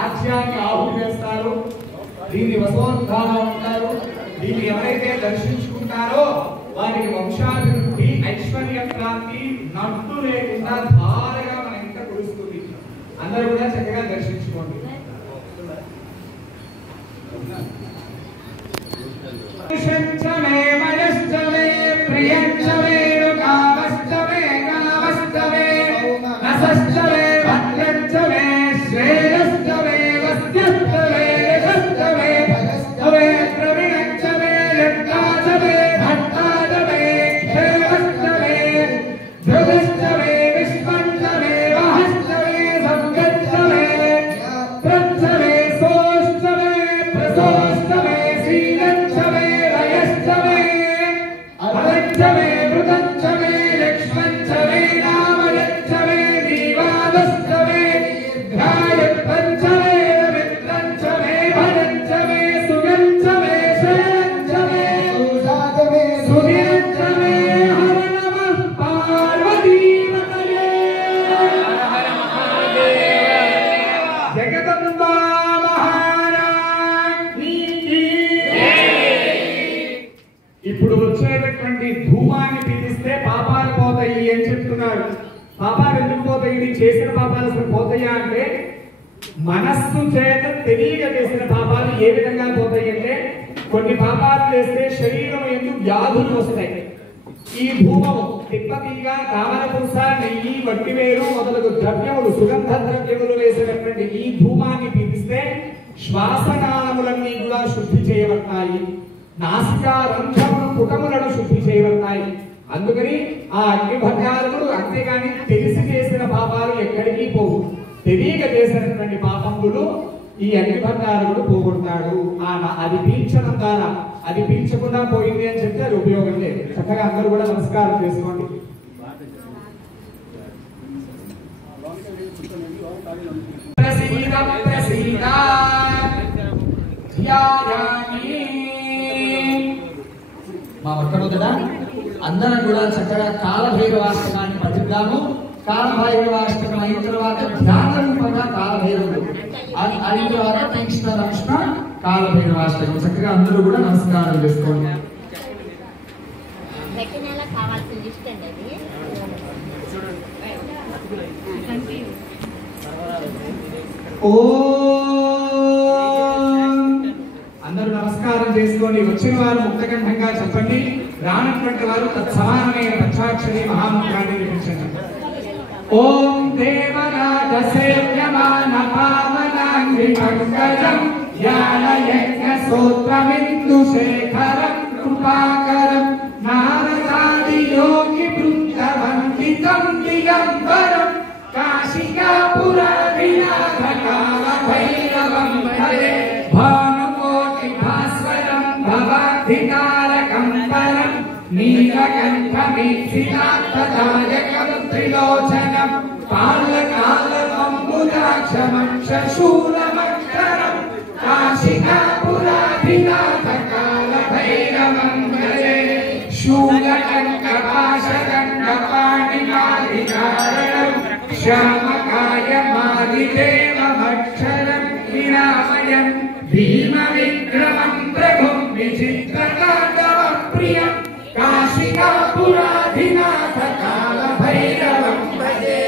ఆజ్యాన్ని ఆహుతి చేస్తారు. దీన్ని వసోద్ధానం అంటారు. దీన్ని ఎవరైతే దర్శించుకుంటారో వారికి వంశాభివృద్ధి, ఐశ్వర్య ప్రాప్తి, నట్టు లేకుండా ధారగా మన ఇంట కురుస్తుంది. అందరూ కూడా చక్కగా దర్శించుకోండి. ఇప్పుడు వచ్చేటటువంటి ధూమాన్ని పీలిస్తే పాపాలు పోతాయి అని చెప్తున్నారు. పాపాలు ఎందుకు పోతాయి? చేసిన పాపాలు అసలు పోతాయా అంటే, మనస్సు చేత తెలియక చేసిన పాపాలు ఏ విధంగా పోతాయి అంటే, కొన్ని పాపాలు చేస్తే శరీరం ఎందుకు వ్యాధులు వస్తాయి. ఈ ధూమము తిప్పతీగా, తామరపుస, నెయ్యి, వట్టివేరు మొదలగు ద్రవ్యములు, సుగంధ ద్రవ్యములు వేసినటువంటి ఈ ధూమాన్ని పీలిస్తే శ్వాసనాళములన్నీ కూడా శుద్ధి చేయబడతాయి. నాసికా రంధ్రములు, పుటములను శుద్ధి చేయబడతాయి. అందుకని ఆ అగ్నిభద్రాలు అంతేగాని తెలిసి చేసిన పాపాలు ఎక్కడికి పోవు. తెలియక చేసినటువంటి పాపములు ఈ అగ్నిభద్రాలు పోగొడతాడు. అది పీల్చడం ద్వారా, అది పీల్చకుండా పోయింది అని చెప్తే అది ఉపయోగం లేదు. చక్కగా అందరూ కూడా నమస్కారం చేసుకోండి. ప్రసీద ప్రసీద మా మొట్టమొదట అందరం కూడా చక్కగా కాలభైరవాష్టకాన్ని పఠిద్దాము. కాలభైరవాష్టకం అయిన తర్వాత ధ్యాన రూపంగా కాలభైరవుడు, అయిన తర్వాత తీక్ష్ణ రక్షణ కాలభైరవాష్టకం. చక్కగా అందరూ కూడా నమస్కారం చేసుకోండి. అందరూ నమస్కారం చేసుకోండి. వచ్చిన వారు ముక్తకంఠంగా చెప్పండి. రానటువంటి వారు తత్సమానమైన పంచాక్షరి మహామంత్రాన్ని వినిపించండి. ఓం దేవరాజ సేవ్యమాన పావనాంగి పంకజం జ్ఞానయజ్ఞ స్తోత్రమిందు శేఖరం కృపాకరం నారదాది యోగి బృందవందితం దిగంబరం కాశికాపురాధినాథ కాల భైరవం భజే భానుకోటి భాస్వరం భవాధికారకం పరం నీలకంఠమీక్షితార్థదాయకం త్రిలోచనం కాలకాలమంబుదాక్షమం శూలమక్షరం కాశికాపురాధినాథ కాల భైరవం భజే శూలకంఠపాశదండపాణిమాధికారణం శ్యామకాయమాదిదేవమక్షరం విరామయం భీమవిక్రమం ప్రభుం విచిత్రతాండవం ప్రియం కాశికాపురాధినాథ కాల భైరవం భజే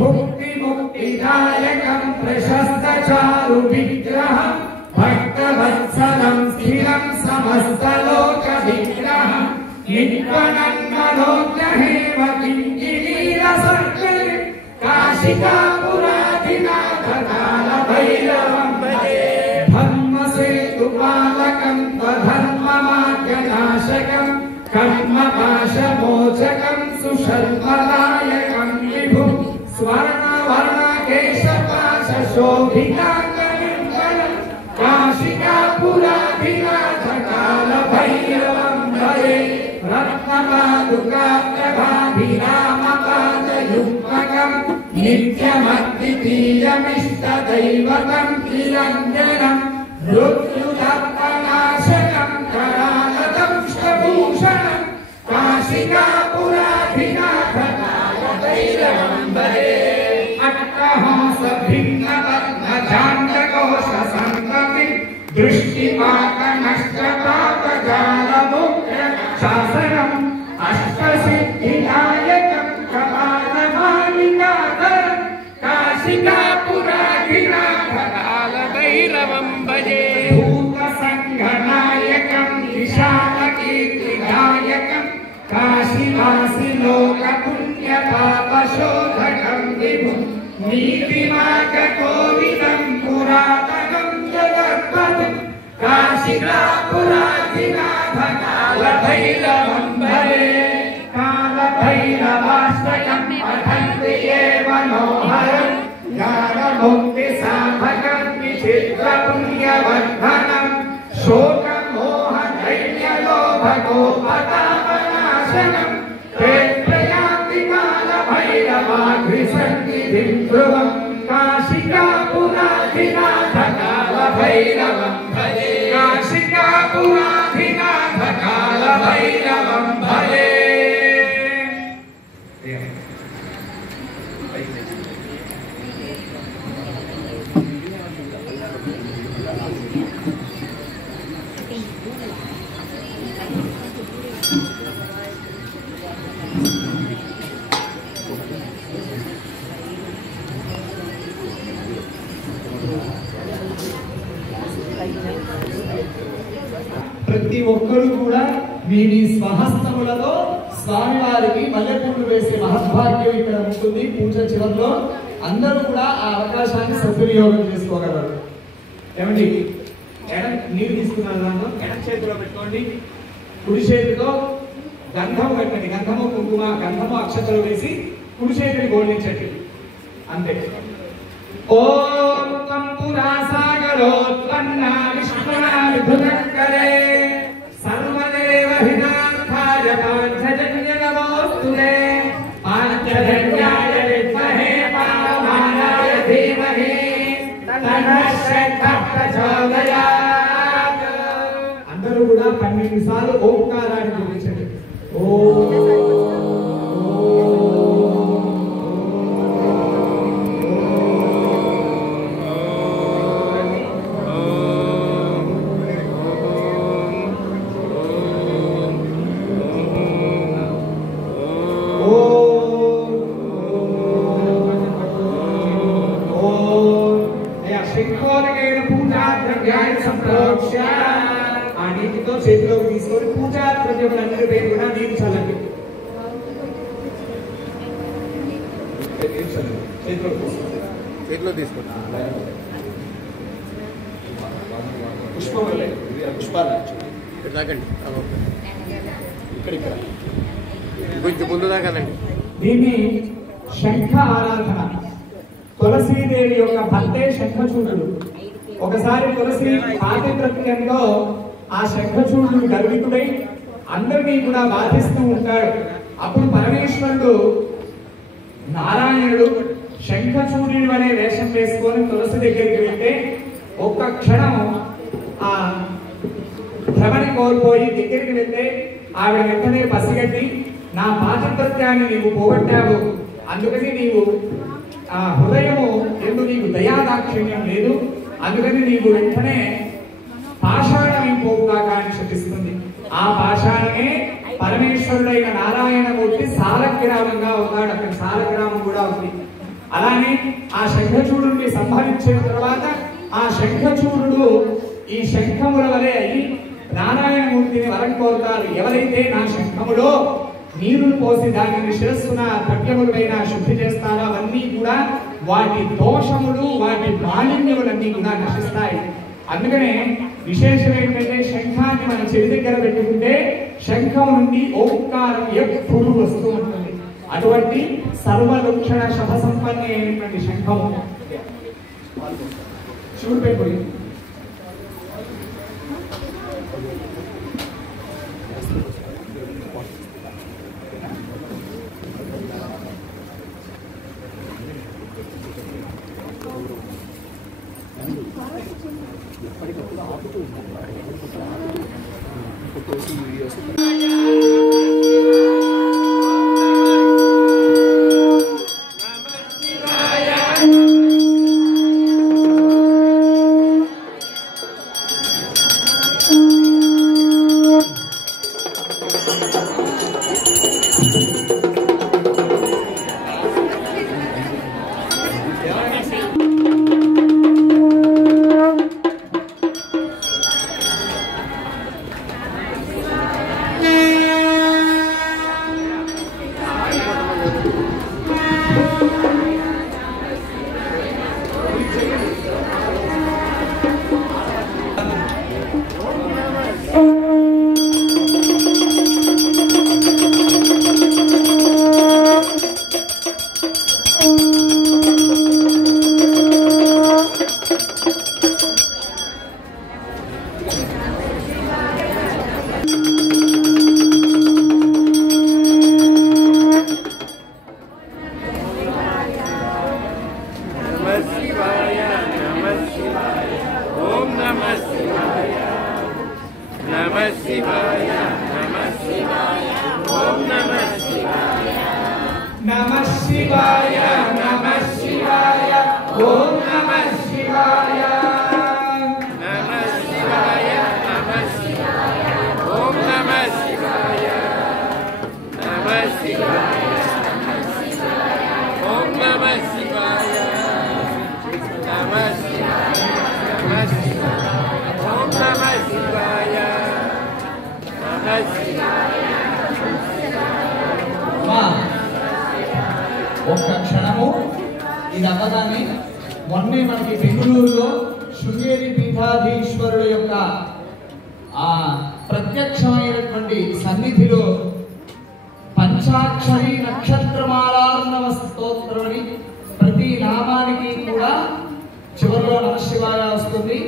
భుక్తి ముక్తిదాయకం ప్రశస్త చారు విగ్రహం భక్తవత్సలం స్థిరం సమస్తలోక విగ్రహం నిత్వనన్మనోజ్ఞహేమ కింకిణీరసర్గం కాశికాపురాధినాథ కాల భైరవం భజే ధర్మసేతుపాలకం ధర్మమార్గనాశకం కర్మపాశమోచకం సుశర్మదాయకం విభుం స్వర్ణవర్ణకేశపాశోభితాంగనిర్మలం కాశికాపురాధినాథ కాల భైరవం భజే రత్నపాదుకా ప్రభాభిరామపాదయుగ్మకం నిత్యమద్వితీయమిష్టదైవతం నిరంజనం మృత్యుదర్పనాశకం కరాలదంష్టభూషణం కాశికాపురాధినాథ కాల భైరవం భజే అట్టః काशिकापुराधिनाथ कालभैरवं भजे भूतसङ्घनायकं विशालकीर्तिदायकं काशीवासिलोकपुण्यपापशोधकं विभुं नीतिमार्गकोविदं पुरातनं जगत्पदं काशिकापुराधिनाथ कालभैरवं भजे कालभैरवाष्टकं पठन्ति ये मनोहरं ज्ञानमुक्तिसाधकं विचित्रपुण्यवर्धनं शोकमोहदैन्यलोभगोपतापनाशनं ते प्रयान्ति कालभैरवाग्निसन्निधिं ध्रुवं काशिकापुराधिनाथ कालभैरवं भजे काशिकापुराधिनाथ कालभैरवं भजे। ప్రతి ఒక్కరు కూడా మీ స్వహస్తములతో స్వామివారికి మల్లెపూలు వేసే మహద్భాగ్యం ఇక్కడ ఉంటుంది. పూజ చివరిలో అందరూ కూడా ఆ అవకాశాన్ని సద్వినియోగం చేసుకోగలరు. ఏమండి, నీరు తీసుకున్నారు, దాంట్లో ఎడం చేతిలో పెట్టుకోండి, కుడి చేతితో గంధము పెట్టండి, గంధము కుంకుమ గంధము అక్షతలు వేసి కుడి చేతిని గోళించండి, అంతే. ఓం కంపురాసాగరోత్పన్నా విష్ణునా విభునక్కరే సర్వదేవ హితార్థాయ పాంచజన్య నమోస్తుతే పాంచజన్యాయ విద్మహే పరమానాయ ధీమహి తన్నః శ్రద్ధః ప్రచోదయాత్. అందరూ కూడా 12 సార్లు ఓంకారాన్ని జపించండి. ఓం ఆ నీటితో చేతిలోకి తీసుకొని పూజా ద్రవ్యములన్నిటి పేరు కూడా నీరు చల్లండి. చేతిలో తీసుకుంటా పుష్పాలు ఇక్కడ దాకండి, ఇక్కడ కొంచెం ముందు దాకానండి. దీన్ని శంఖ ఆరాధన. తులసీదేవి యొక్క భర్తే శంఖచూడుడు. ఒకసారి తులసి పాతివ్రత్యంలో ఆ శంఖచూడుడు గర్వితుడై అందరినీ కూడా బాధిస్తూ ఉంటాడు. అప్పుడు పరమేశ్వరుడు నారాయణుడు శంఖచూడుడు అనే వేషం వేసుకొని తులసి దగ్గరికి వెళ్తే ఒక్క క్షణం ఆ భ్రమని కోల్పోయి దగ్గరికి వెళ్తే ఆవిడ వెంటనే పసిగట్టి, నా పాతివ్రత్యాన్ని నీవు పోగొట్టావు, అందుకని నీవు ఆ హృదయము ఎందు నీకు దయాదాక్షిణ్యం లేదు, అందుకని నీవు వెంటనే పాషాణమైపోవుగాక అని శపిస్తుంది. ఆ పాషాణమే పరమేశ్వరుడైన నారాయణమూర్తి సాలగ్రామంగా ఉన్నాడు. అక్కడ సాలగ్రామం కూడా ఉంది. అలానే ఆ శంఖచూడుని సంహరించిన తర్వాత ఆ శంఖచూడు ఈ శంఖముల వలె అయి నారాయణమూర్తిని వరం కోరుతారు. ఎవరైతే నా శంఖములో నీరును పోసి దానిని శిరస్సున ద్రవ్యములైన శుద్ధి చేస్తారో అవన్నీ కూడా వాటి దోషములు వాటి మాలిన్యములన్నీ కూడా నశిస్తాయి. అందుకనే విశేషం ఏంటంటే శంఖాన్ని మన చెవి దగ్గర పెట్టుకుంటే శంఖం నుండి ఓంకారం ఎప్పుడు వస్తూ ఉంటుంది. అటువంటి సర్వలక్షణ శుభ సంపన్న అయినటువంటి శంఖము చూడిపోయి Yeah. ఒక్క క్షణము ఇది అవ్వగానే మొన్నే మనకి బెంగళూరులో శృంగేరి పీఠాధీశ్వరుడు యొక్క ఆ ప్రత్యక్షమైనటువంటి సన్నిధిలో పంచాక్షరి నక్షత్రమాలార్ణవ స్తోత్రం అని ప్రతి నామానికి కూడా చివరిలో నమశివాయ వస్తుంది.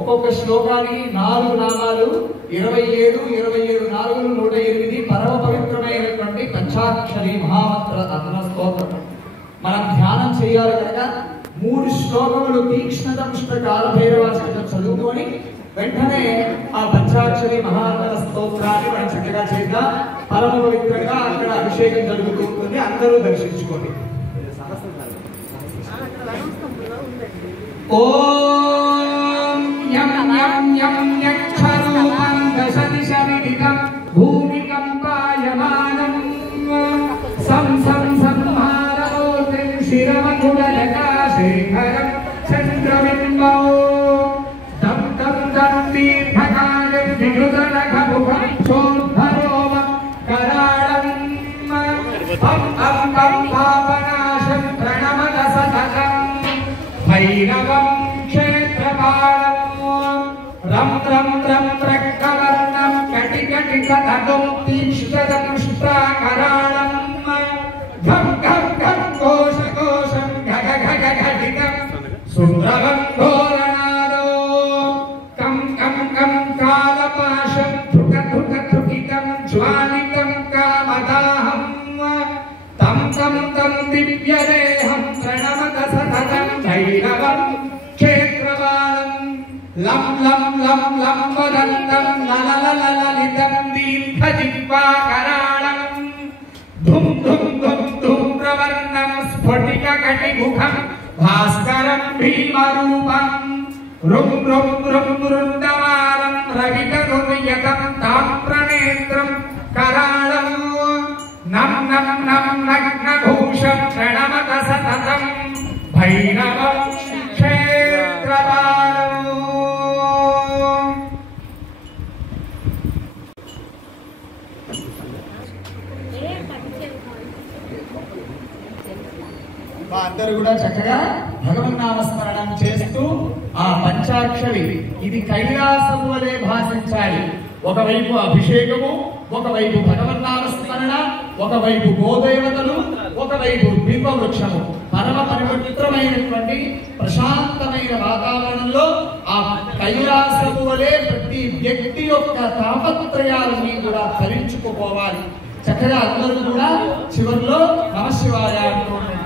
ఒక్కొక్క శ్లోకానికి 4 నామాలు, 27 4 108 పరమ పవిత్రమైనటువంటి పంచాక్షరి మహామంత్ర అర్ణ స్తోత్రం మనం ధ్యానం చేయాలి కనుక 3 శ్లోకములు తీక్ష్ణదంష్ట కాలభైరవాష్టకం చదువుకొని వెంటనే ఆ పంచాక్షరి మహామంత్ర స్తోత్రాన్ని మనం చక్కగా చేద్దాం. పరమ పవిత్రంగా అక్కడ అభిషేకం జరుగుతూ ఉంటుంది, అందరూ దర్శించుకోండి. ఓం యం యం యం యక్షరూపం దశదిశవిదికం భూమికంపాయమానం సం సం సంహారమూర్తిం శిరమకుడలకాశేఖరం చంద్రబింబో తం తం తం దీర్ఘకాయం వికృతనఖముఖం చోద్ధరోమం కరాళం పం పం పం పాపనాశం ప్రణమద సతతం భైరవం క్షేత్రపాలం రం రం రం రక్తవర్ణం కటికటికటకం తీక్ష్ణదంష్ట్రాకరాళం ఘం ఘం ఘం కోశ కోశం ఘగ ఘగ ఘటికం సుందరం ఘోరనాదో కం కం కం కాలపాశం ధృక ధృక ధృకితం జ్వాలికం కామదాహం తం తం తం దివ్యదేహం ప్రణమత సతతం భైరవం క్షేత్రపాలం లం లం లం లం వదంతం లలలలలితం దీర్ఘజిహ్వాకరాళం ధుం ధుం ధుం ధూమ్రవర్ణం స్ఫటికకటిముఖం భాస్కరం భీమరూపం రుం రుం రుం వృందమాలం రవితరుయతం తామ్రనేత్రం కరాళం నం నం నం నగ్నభూషం ప్రణమత సతతం భైరవం క్షేత్రపాలం. అందరూ కూడా చక్కగా భగవన్నామస్మరణం చేస్తూ ఆ పంచాక్షరి ఇది కైలాసము వలె భాషించాలి. ఒకవైపు అభిషేకము, ఒకవైపు భగవన్నామస్మరణ, ఒకవైపు గోదేవతలు, ఒకవైపు బింబవృక్షము. పరమ పవిత్రమైనటువంటి ప్రశాంతమైన వాతావరణంలో ఆ కైలాసము వలె ప్రతి వ్యక్తి యొక్క తాపత్రయాలని కూడా ధరించుకుపోవాలి. చక్కగా అందరూ కూడా చివరిలో నమశివాయ అంటూ ఉంటారు.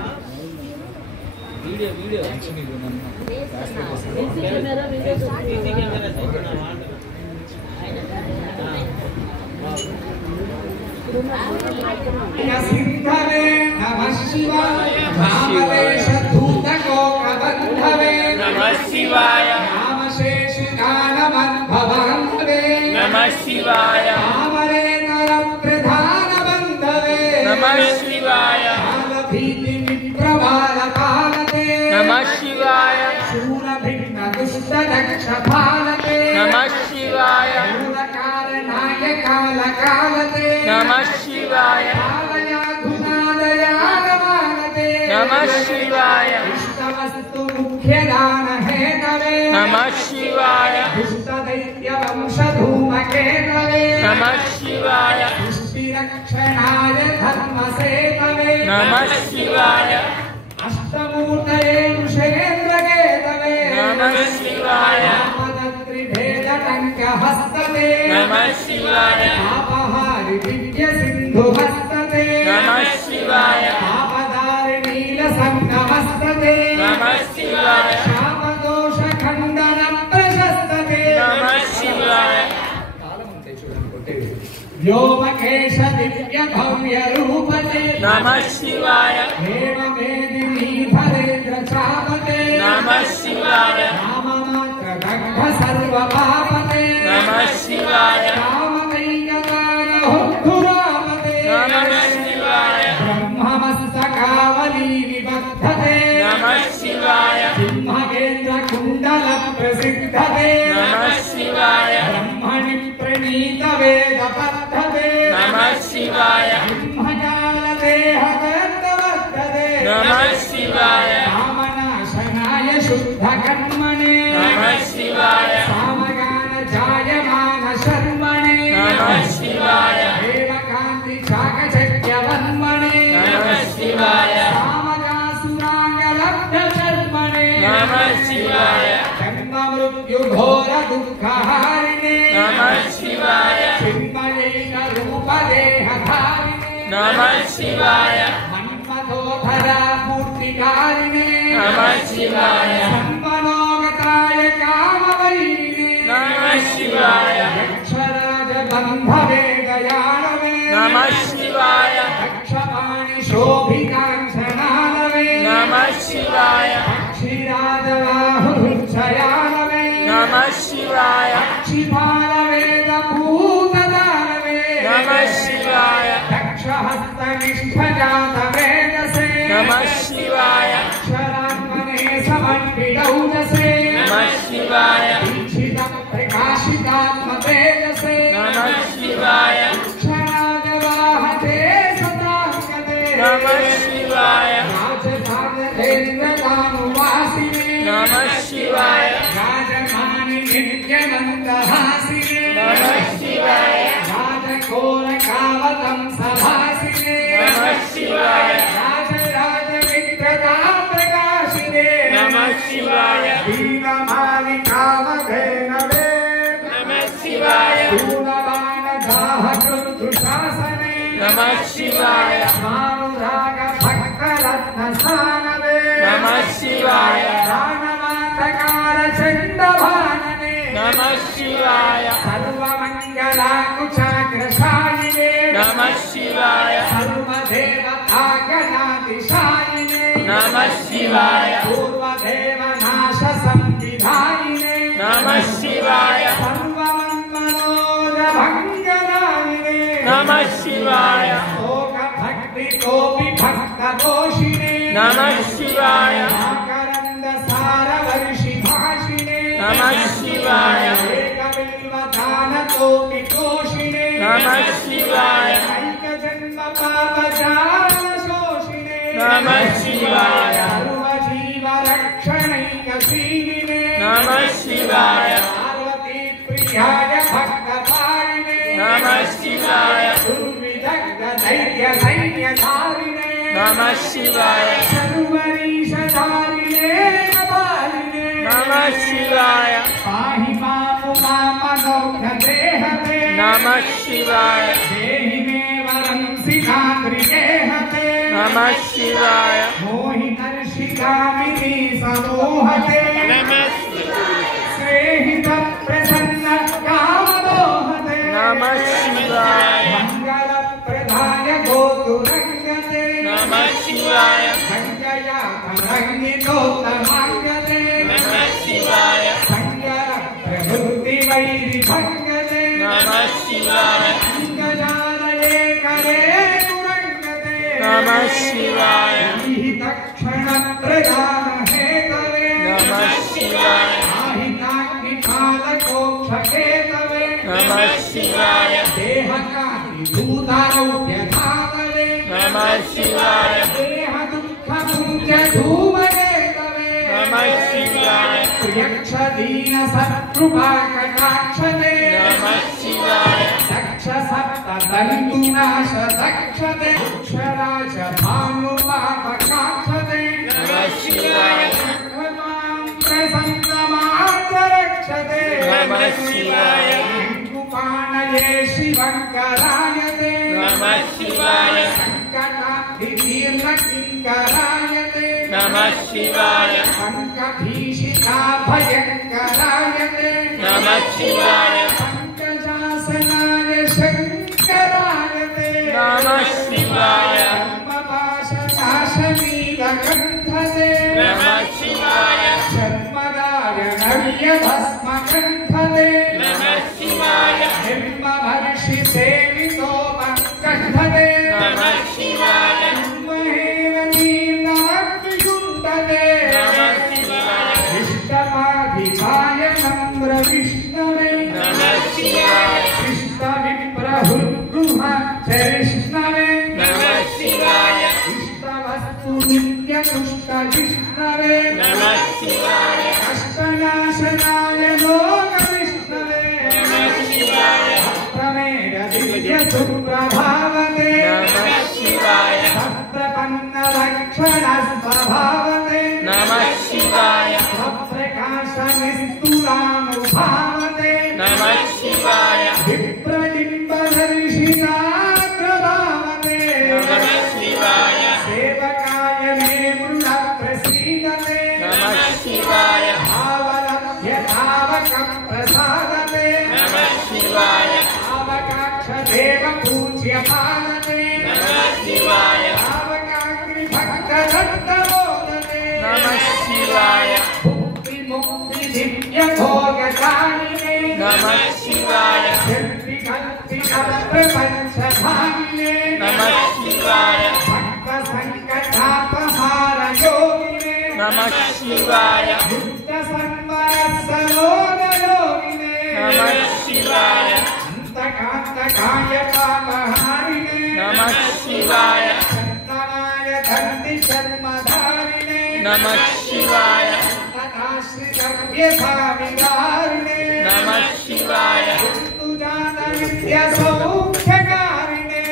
సిద్ధవే నమః శివాయ నామదేశ ధూతకోకబంధవే నమః శివాయ నామశేషికానమద్భవంతవే నమః శివాయ నామరేతర ప్రధానబంధవే నమః శివాయ కాలభీతి విప్రబాలపాలతే నమః శివాయ శూరభిఘ్న దుష్ట దక్ష పాలతే నమః శివాయ మూలకారణాయ కాలకాలతే నమః శివాయ నమః శివాయ ఇష్టవస్తు ముఖ్యదాన హేతవే నమః శివాయ దుష్టదైత్య వంశధూమకేతవే నమః శివాయ సృష్టిరక్షణాయ ధర్మసేతవే నమః శివాయ नमः शिवाय पापहारि दिव्य सिंधु हस्तते नमः शिवाय पापदारि नील संगमस्तते नमः शिवाय शापदोष खंडन प्रशस्तते नमः शिवाय व्योमकेश दिव्य भव्य रूपते नमः शिवाय हेम मेदिनी भरेन्द्र चापते नमः शिवाय नाममात्र दग्ध सर्व पापते नमः शिवाय कामकैकदान हुद्धुरापते नमः शिवाय ब्रह्ममस्तकावली विबद्धते नमः शिवाय सिंहकेन्द्र कुण्डल प्रसिद्धते नमः शिवाय ब्रह्मणि प्रणीत वेद पद्धते नमः शिवाय सिंहकाल देह वर्तते नमः शिवाय कामनाशनाय शुद्ध कर्मणे नमः शिवाय सामगान जायमान शर्मणे नमः शिवाय देवकान्ति चाकचक्यवर्मणे नमः शिवाय कामकासुरांग लब्ध शर्मणे नमः शिवाय जन्म मृत्यु घोर दुःखहारिणे नमः शिवाय चिन्मयैक रूप देहधारिणे नमः शिवाय मन्मथोधरा मूर्तिकारिणे नमः शिवाय सम्मनोगताय कामवैरिणे नमः शिवाय यक्षराज बन्धवे दयाळवे नमः शिवाय दक्षपाणि शोभिकाञ्चनालवे नमः शिवाय पक्षिराजबाहुरुच्छयालवे नमः शिवाय पक्षिपालवेदभूतदानवे नमः शिवाय दक्षहस्तनिष्ठजातवेदसे नमः शिवाय अक्षरात्मने समर्पितौजसे नमः शिवाय दीक्षितप्रकाशितात्मतेजसे नमः शिवाय अक्षराजवाहते सदाङ्गते नमः शिवाय राजधानेन्द्रदानुवासिने नमः शिवाय राजमानि नित्यनन्दहासिने नमः शिवाय राजकोलकावतं सभासिने नमः शिवाय राजमित्रताप्रकाशिने नमः शिवाय दीनमालिकावधेनवे नमः शिवाय पूर्णबाणदाहकृतृशासने नमः शिवाय मानुराग भक्तरत्नसानवे नमः शिवाय प्राणमात्रकार चण्डभानने नमः शिवाय सर्वमङ्गलाकुचाग्रशायिने नमः शिवाय सर्वदेवतागणातिशायिने नमः शिवाय पूर्वदेवनाश संविधायिने नमः शिवाय सर्वमन्मनोरभङ्गदायिने नमः शिवाय लोकभक्तितोऽपि भक्तपोषिणे नमः शिवाय आकरन्दसारवर्षिभाषिणे नमः शिवाय एकबिल्वदानतोऽपि तोषिणे नमः शिवाय ऐकजन्मपापजालशोषिणे नमः शिवाय सर्वजीवरक्षणैकशीलिने नमः शिवाय पार्वतीप्रियाय भक्तपालिने नमः शिवाय दुर्विदग्धधैर्यसैन्यधारिणे नमः शिवाय सर्वरीशधारिणे कपालिने नमः शिवाय पाहि मामुमामनोघदेहते नमः शिवाय देहि मे वरं सिकाग्रिगेहते नमः शिवाय मोहितर्षिकामिनी समोहते श्रेहितप्रसन्न कामदोहते नमः शिवाय मङ्गलप्रदाय गोतुरङ्गते नमः शिवाय सञ्जया तरङ्गितोत्तमाङ्गते नमः शिवाय सङ्गरप्रभृतिवैरिभङ्गते नमः शिवाय अङ्गजालये करे तुरङ्गते नमः शिवाय तक्षणप्रदानहेतवे नमः शिवाय आहिताग्निपालकोक्षकेतवे नमः शिवाय देहकातिभूतारोग्यधातवे नमः शिवाय देहदुःखपुञ्जधूमकेतवे नमः शिवाय प्रियक्षदीनसत्कृपाकटाक्षते नमः शिवाय दक्षसप्तदन्तुनाश दक्षते अक्षराज भानुपापकाक्षते नमः शिवाय भगवान् प्रसन्नमात्ररक्षते नमः शिवाय अङ्कुपाण శుభంకరాయతే నమః శివాయ సంకటాభిదీర్ణ కింకరాయతే నమః శివాయ సంకభీషితాభయంకరాయతే నమః శివాయ పంకజాసనాయ శంకరాయతే నమః శివాయ ధర్మపాశనాశనీలకంఠతే నమః శివాయ శర్మదాయ నవ్యభస్మకంఠతే నమః శివాయ నిర్మహర్షి సేవితో కంఠతే నమః శివాయ మహేవీర్ణమగ్నిగుండతే నమః శివాయ ఇష్టమాధికాయ చంద్ర విష్ణవే నమః శివాయ ఇష్ట విప్రహృద్గుహ చరిష్ణవే నమః శివాయ ఇష్టవస్తు నిత్య తుష్ట విష్ణవే నమః శివాయ అష్టనాశనాయ లోక విష్ణవే నమః శివాయ ప్రమేయ దివ్య సుప్రభావతే నమః శివాయ సత్ప్రపన్న లక్షణ స్వభావతే నమః శివాయ స్వప్రకాశ నిస్తులానుభావతే నమః శివాయ విప్రలింబ దర్శితాగ్రభావతే నమః శివాయ సేవకాయ మే మృణ ప్రసీదతే నమః శివాయ భావలభ్యతావక ప్రసాదతే నమః శివాయ భావకాక్ష దేవ పూజ్య పాదతే నమః శివాయ భావకాగ్ని భక్త దత్తమోదతే నమః శివాయ భుక్తి ముక్తి దివ్య భోగకారిణే నమః శివాయ శక్తి కల్పి ప్రపంచధారిణే నమః శివాయ భక్త సంకటాపహార యోగినే నమః శివాయ యుక్త సంవర సలోన యోగినే నమః శివాయ అంతకాంతకాయ పాపహారిణే నమః శివాయ చందనాయ దంతి శర్మధారిణే నమః శివాయ తథాశ్రితవ్యధారిణే నమః శివాయ ఋతుజాత నిత్య సౌఖ్యకారిణే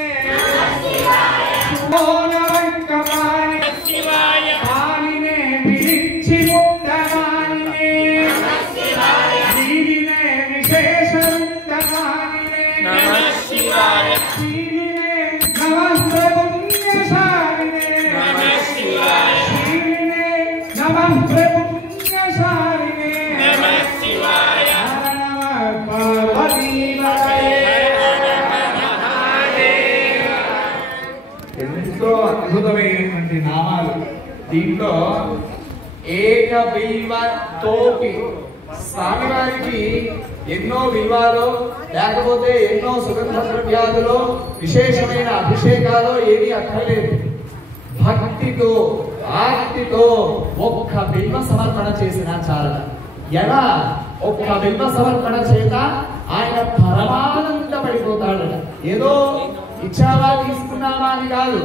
శుభోనవంకమాని శివాయ పాలినే విరిచి ముందమానినే వీరినే విశేష వృందమానినే నమః శివాయ వీరినే నమస్త పుణ్యశాలినే నమః శివాయ వీరినే నమస్త పుణ్యశాలినే నమః శివాయ ఎంతో అద్భుతమైనటువంటి నామాలు. దీంట్లో ఏక బిల్వ తోపి స్వామివారికి ఎన్నో బిల్వాలు లేకపోతే ఎన్నో సుగంధ ద్రవ్యాలలో విశేషమైన అభిషేకాలు ఏమీ అక్కర్లేదు. భక్తితో ఆర్తితో ఒక్క బిల్వ సమర్పణ చేసిన చాలు. ఎలా ఒక్క బిల్వ సమర్పణ చేత ఆయన పరమానంద పడిపోతాడు. ఏదో ఇచ్చావా తీసుకున్నావా అని కాదు,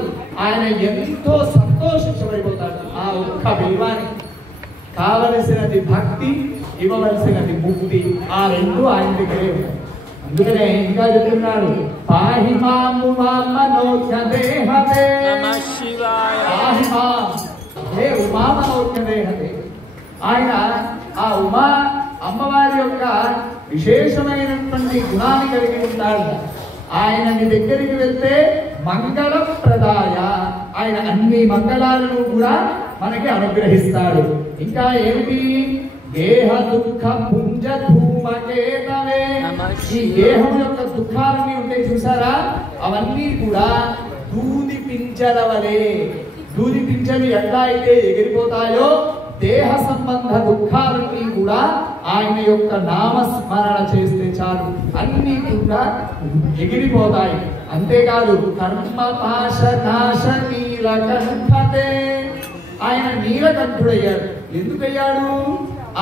ఆయన ఎంతో సంతోషించబడిపోతాడు. ఆ ఒక్క బిల్వానికి కావలసినది భక్తి, ఇవ్వవలసినది ముక్తి, ఆ రెండు ఆయన దగ్గరే ఉన్నాయి. అందుకనే ఇంకా చెప్తున్నాడు, పాహి మాము మనోజ్ఞదేహతే నమః శివాయ పాహి మాం హే ఉమా మనోజ్ఞదేహతే. ఆయన ఆ ఉమా అమ్మవారి యొక్క విశేషమైనటువంటి గుణాన్ని కలిగి ఉంటాడు. ఆయన నీ దగ్గరికి వెళ్తే మంగళప్రదాయ, ఆయన అన్ని మంగళాలను కూడా మనకి అనుగ్రహిస్తాడు. ఇంకా ఏమిటి? దేహ దుఃఖ పుంజ ధూమకేతవే. ఈ దేహం యొక్క దుఃఖాలన్నీ ఉంటాయి చూసారా, అవన్నీ కూడా దూది పింజల వలె. దూది పింజలు ఎట్లా అయితే ఎగిరిపోతాయో దేహ సంబంధ దుఃఖాలన్నీ కూడా ఆయన యొక్క నామస్మరణ చేస్తే చాలు అన్ని కూడా ఎగిరిపోతాయి. అంతేకాదు కర్మ పాశ నాశ నీలకంఠతే. ఆయన నీలకంఠుడయ్యాడు. ఎందుకయ్యాడు?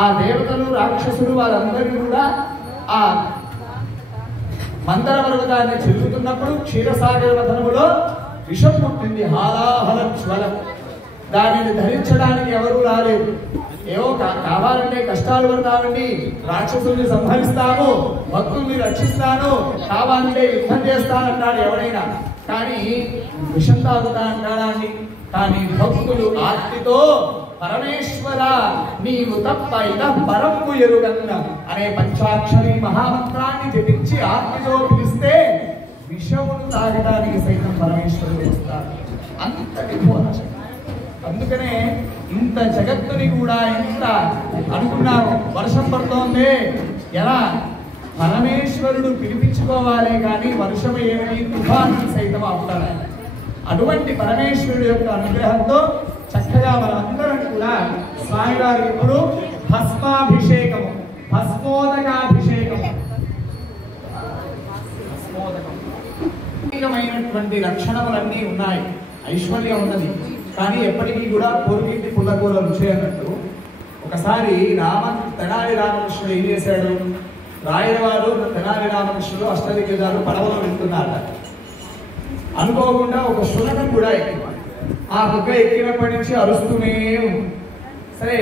ఆ దేవతలు రాక్షసులు వారందరూ కూడా ఆ మందర పర్వతాన్ని చెల్లుతున్నప్పుడు క్షీరసాగర వదనములో విషం పుట్టింది, హాలాహలం జ్వలం. దానిని ధరించడానికి ఎవరు రాలేదు. ఏవో కావాలంటే కష్టాలు పడతామండి, రాక్షసుల్ని సంహరిస్తాను, భక్తుల్ని రక్షిస్తాను, కావాలంటే యుద్ధం చేస్తానంటాడు ఎవరైనా. కానీ విషం తాగుతా అంటాడా అండి? కానీ భక్తులు ఆర్తితో పరమేశ్వర నీవు తప్ప ఇద పరము ఎరుగన్న అనే పంచాక్షరి మహామంత్రాన్ని జపించి ఆర్తితో పిలిస్తే విషమును తాగడానికి సైతం పరమేశ్వరుడు వస్తారు. అంతటి పోరాటం. అందుకనే ఇంత జగత్తుని కూడా ఇంత అనుకున్నారు. వర్షం పడుతోంది, ఎలా పరమేశ్వరుడు పిలిపించుకోవాలి కానీ వర్షం ఏమిటి తుఫాను సైతం అవుతాడు. అటువంటి పరమేశ్వరుడు యొక్క అనుగ్రహంతో చక్కగా మనందరం కూడా స్వామివారి ఇప్పుడు భస్మాభిషేకము, భస్మోదకాభిషేకము, అనేకమైనటువంటి లక్షణములన్నీ ఉన్నాయి. ఐశ్వర్యం ఉన్నది కానీ ఎప్పటికీ కూడా పొరుగింటి పుల్లకూర రుచి అన్నట్టు. ఒకసారి తెనాలి రామకృష్ణుడు ఏం చేశాడు? రాయలవారు తెనాలి రామకృష్ణుడు అష్టదిగ్గజాలు పడవలో వెళ్తున్నారట. అనుకోకుండా ఒక శునకం కూడా ఎక్కింది. ఆ కుక్క ఎక్కినప్పటి నుంచి అరుస్తూనే ఉంది. సరే,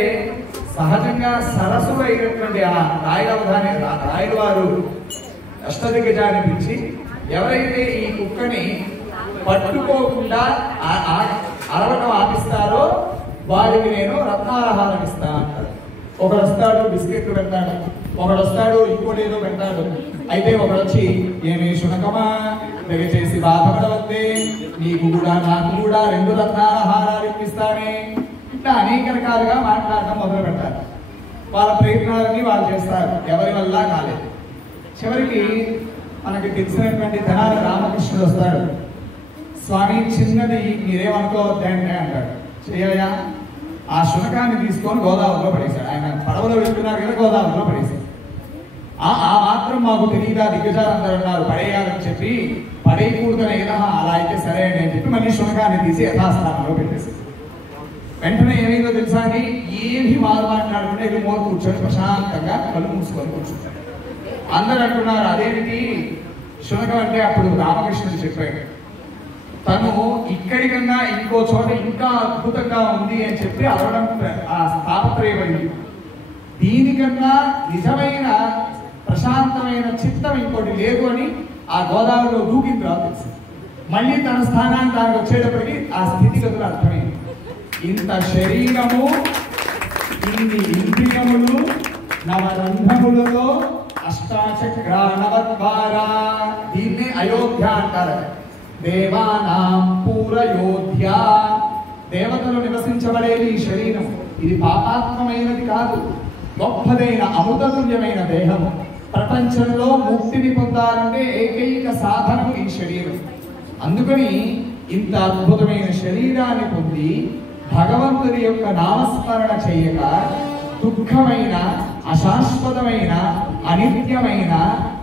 సహజంగా సరస్సులో అయినటువంటి ఆ రాయలవారు అష్టదిగ్గజాన్ని పిలిచి ఎవరైతే ఈ కుక్కని పట్టుకోకుండా అరవటం ఆపిస్తారో వారికి నేను రత్నారహారం ఇస్తాను అంటాడు. ఒకడు వస్తాడు బిస్కెట్లు పెడతాడు, ఒకడు వస్తాడు ఇంకోటేదో పెడతాడు. అయితే ఒకడు వచ్చి ఏమి శునకమా దయచేసి బాధపడవద్దే, నీకు కూడా నాకు కూడా 2 రత్నారహారాలు ఇప్పిస్తానే. ఇట్లా అనేక రకాలుగా మాట్లాడటం మొదలు పెడతారు. వాళ్ళ ప్రయత్నాలన్నీ వాళ్ళు చేస్తారు, ఎవరి వల్ల కాలేదు. చివరికి మనకి తెలిసినటువంటి తెనాలి రామకృష్ణుడు వస్తాడు. స్వామి చిన్నది మీరేమనుకోవద్దంటే అంటాడు. చేయయా, ఆ శునకాన్ని తీసుకొని గోదావరిలో పడేశాడు. ఆయన పడవలో వెళ్తున్నారు కదా, గోదావరిలో పడేశాడు. ఆ మాత్రం మాకు తెలియదా, దిగ్గజాలందరూ అన్నారు పడేయాలని చెప్పి, పడేయకూడదని ఏదా అలా అయితే సరే అని చెప్పి మళ్ళీ శునకాన్ని తీసి యథాస్థానంలో పెట్టేశాడు. వెంటనే ఏమైందో తెలుసా అని ఏమి మాట్లాడుకుంటే ఇది మోరు కూర్చొని ప్రశాంతంగా కళ్ళు మూసుకొని కూర్చుంటాడు. అందరూ అంటున్నారు అదేమిటి శునకం అంటే. అప్పుడు రామకృష్ణుడు చెప్పాడు, తను ఇక్కడికన్నా ఇంకో చోట ఇంకా అద్భుతంగా ఉంది అని చెప్పి అరవడం తాపత్రయమైంది. దీనికన్నా నిజమైన ప్రశాంతమైన చిత్తం ఇంకోటి లేదు అని ఆ గోదావరిలో దూకింది రావచ్చు. మళ్ళీ తన స్థానాన్ని దానికి వచ్చేటప్పటికి ఆ స్థితిగతులు అర్థమైంది. ఇంత శరీరము, ఇన్ని ఇంద్రియములు, నవరంధ్రములలో అష్టాచక్రానవద్వార, దీన్నే అయోధ్య అంటారు. దేవానాం పూరయోధ్య, దేవతలు నివసించబడేది ఈ శరీరం. ఇది పాపాత్మమైనది కాదు, గొప్పదైన అమృతతుల్యమైన దేహము. ప్రపంచంలో ముక్తిని పొందాలంటే ఏకైక సాధనం ఈ శరీరం. అందుకని ఇంత అద్భుతమైన శరీరాన్ని పొంది భగవంతుని యొక్క నామస్మరణ చేయక దుఃఖమైన, అశాశ్వతమైన, అనిత్యమైన,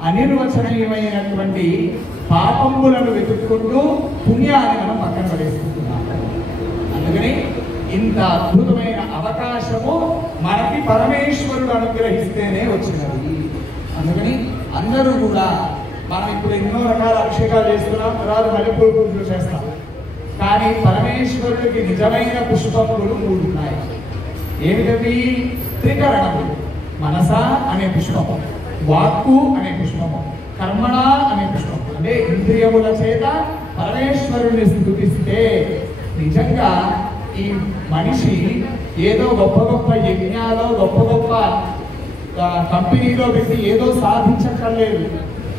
అనిర్వచనీయమైనటువంటి పాపములను వెతుక్కుంటూ పుణ్యాన్ని మనం పక్కన పడేసుకుంటున్నాం. అందుకని ఇంత అద్భుతమైన అవకాశము మనకి పరమేశ్వరుడు అనుగ్రహిస్తేనే వచ్చినది. అందుకని అందరూ కూడా మనం ఇప్పుడు ఎన్నో రకాల అభిషేకాలు చేస్తున్నాం, తర్వాత మల్లెపూల పూజలు చేస్తాం. కానీ పరమేశ్వరుడికి నిజమైన పుష్పములు 3 ఉన్నాయి. ఏమిటవి? త్రికరణములు. మనస అనే పుష్పము, వాక్కు అనే పుష్పము, కర్మణ అనే పుష్పము. అంటే ఇంద్రియముల చేత పరమేశ్వరుని స్తుతిస్తే నిజంగా ఈ మనిషి ఏదో గొప్ప గొప్ప యజ్ఞాలో, గొప్ప గొప్ప కంపెనీలో పెట్టి ఏదో సాధించక్కర్లేదు.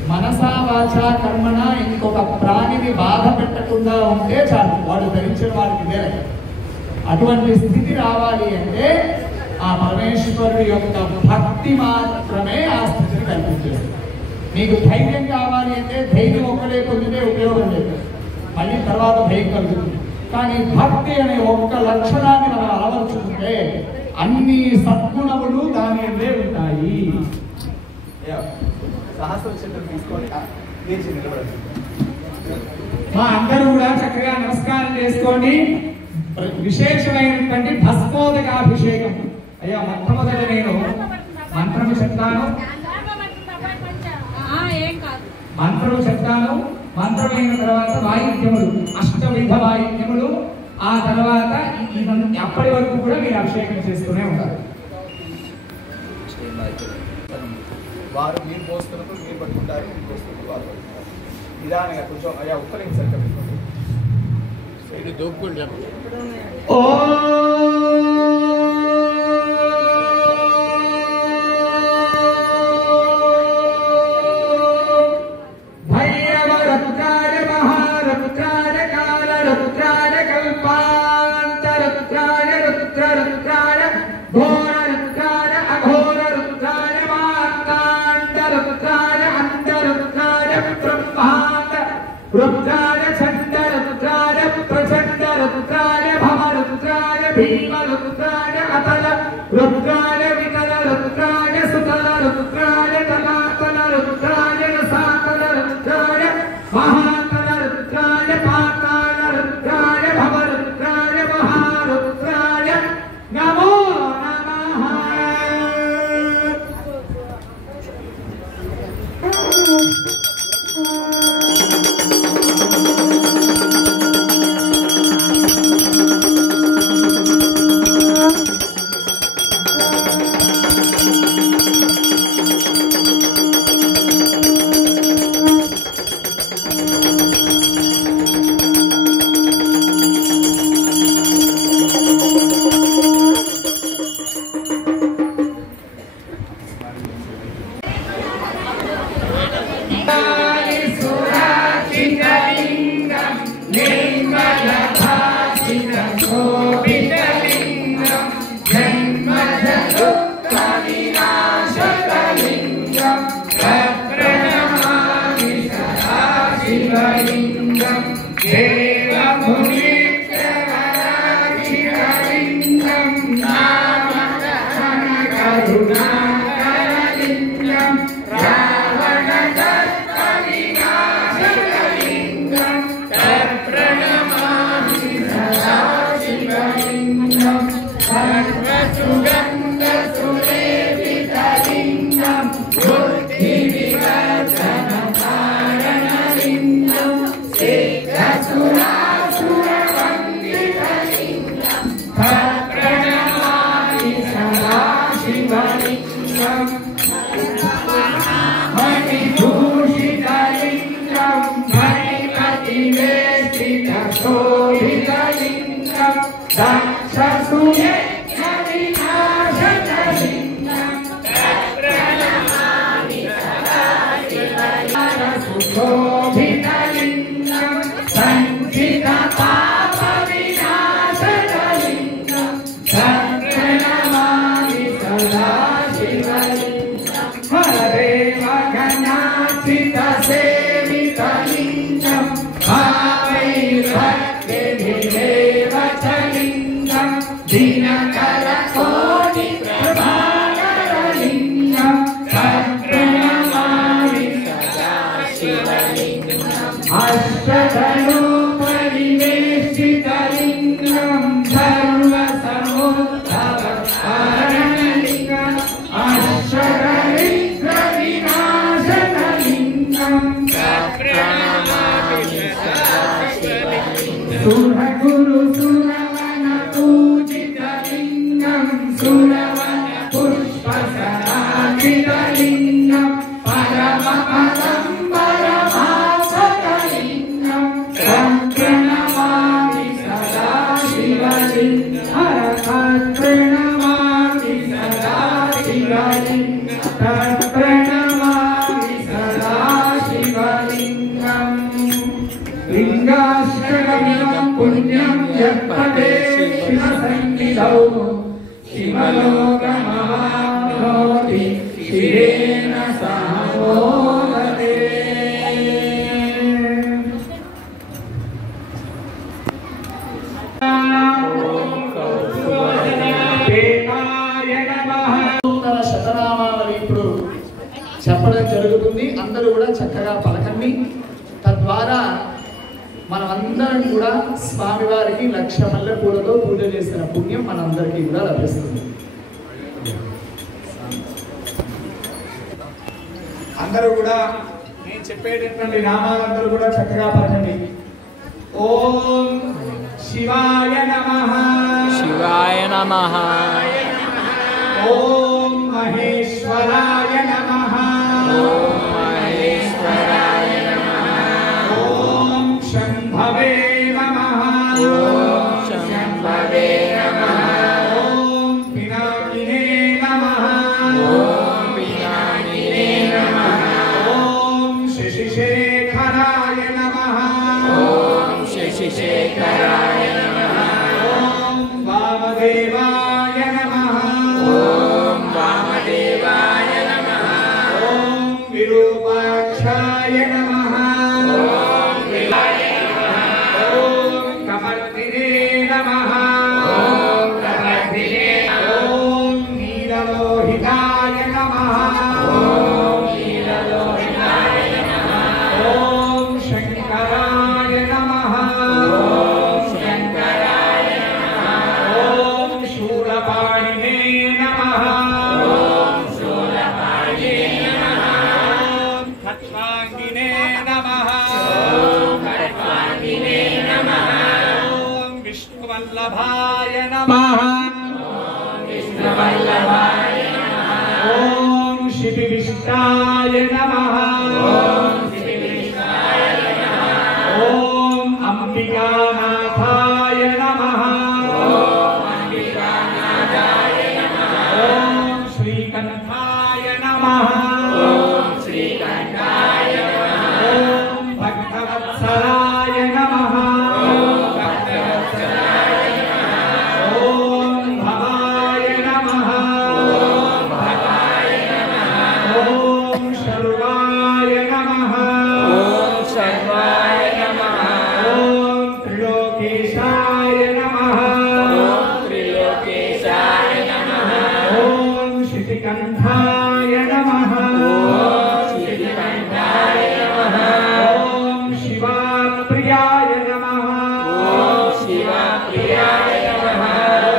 మనసా వాచ కర్మణ ఇంకొక ప్రాణిని బాధ పెట్టకుండా ఉంటే చాలు, వాడు ధరించిన వారికి ఇదే. అటువంటి స్థితి రావాలి అంటే ఆ పరమేశ్వరుడి యొక్క భక్తి మాత్రమే ఆ స్థితిని కల్పించేస్తుంది. నీకు ధైర్యం కావాలి అంటే ధైర్యం ఒక్కడే పొందితే ఉపయోగం లేదు, మళ్ళీ తర్వాత భయం కలుగుతుంది. కానీ భక్తి అనే ఒక్క లక్షణాన్ని మనం అలవర్చుకుంటే అన్ని సద్గుణములు దాని అందే ఉంటాయి. మా అందరూ కూడా చక్కగా నమస్కారం చేసుకోండి. విశేషమైనటువంటి భస్మోదకాభిషేకం. అయ్యా మొట్టమొదట నేను మంత్రము చెప్తాను, మంత్రమైన తర్వాత వాయిద్యములు, 8 విధ వాయిద్యములు. ఆ తర్వాత అప్పటి వరకు కూడా మీరు అభిషేకం చేస్తూనే ఉంటారు. వారు మీరు పోస్తున్నప్పుడు మీరు పట్టుకుంటారు, మీరు పోస్తున్నప్పుడు వారు పట్టుకుంటారు. నిదానంగా కొంచెం అయ్యా ఒక్క నిమిషం చెప్పండి. ఓ భైరవ రత్న घोररुद्राय अघोररुद्राय मार्ताण्डरुद्राय अण्डरुद्राय ब्रह्माण्ड रुद्राय चण्डरुद्राय प्रचण्डरुद्राय भवरुद्राय भीमरुद्राय अतल रुद्राय विकल रुद्राय सुतल रुद्राय तलातल रुद्राय रसातल रुद्राय महातल रुद्राय पाताल रुद्राय भवरुद्राय महारुद्राय नमो नमः। చెప్పడం జరుగుతుంది. అందరూ కూడా చక్కగా పలకండి. తద్వారా మనమందరం కూడా స్వామివారికి 1,00,000 మల్లెపూలతో పూజ చేసిన పుణ్యం మనందరికీ కూడా లభిస్తుంది. అందరూ కూడా నేను చెప్పేటటువంటి నామాలందరూ కూడా చక్కగా పలకండి. ఓం శివాయ నమః, శివాయ నమః, ఓం మహేశ్వరాయ నమః, ఓం మహేశ్వరాయ నమః, ఓం శంభవే నమః, ఓం శంభవే నమః, ఓం పినాకినే నమః, ఓం పినాకినే నమః, ఓం శశిశేఖరాయ నమః, ఓం శశిశేఖరాయ నమః, ఓం వామదేవాయ నమః, शिपिविष्टाय नमः ओम अंबिकानाथाय नमः ओम श्रीकंठाय नमः ओम भक्तवत्सलाय नमः ओम भवाय नमः ओम शर्वाय नमः ओम त्रिलोकेशाय नमः ओम शितिकंठाय नमः ओम शिवाप्रियाय नमः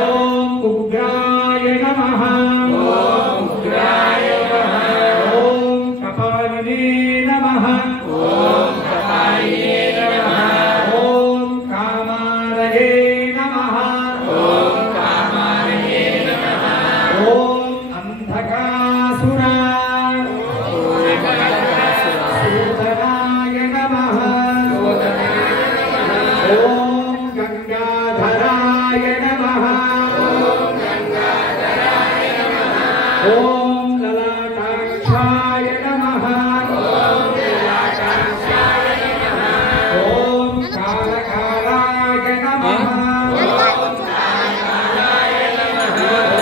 ओम उग्राय नमः ओम कपालिने नमः ओम कामारये नमः ओम अंधकासुरा सूदनाय नमः ओम गंगाधराय नमः ओम ललाटाक्षाय नमः ओम कालकालाय नमः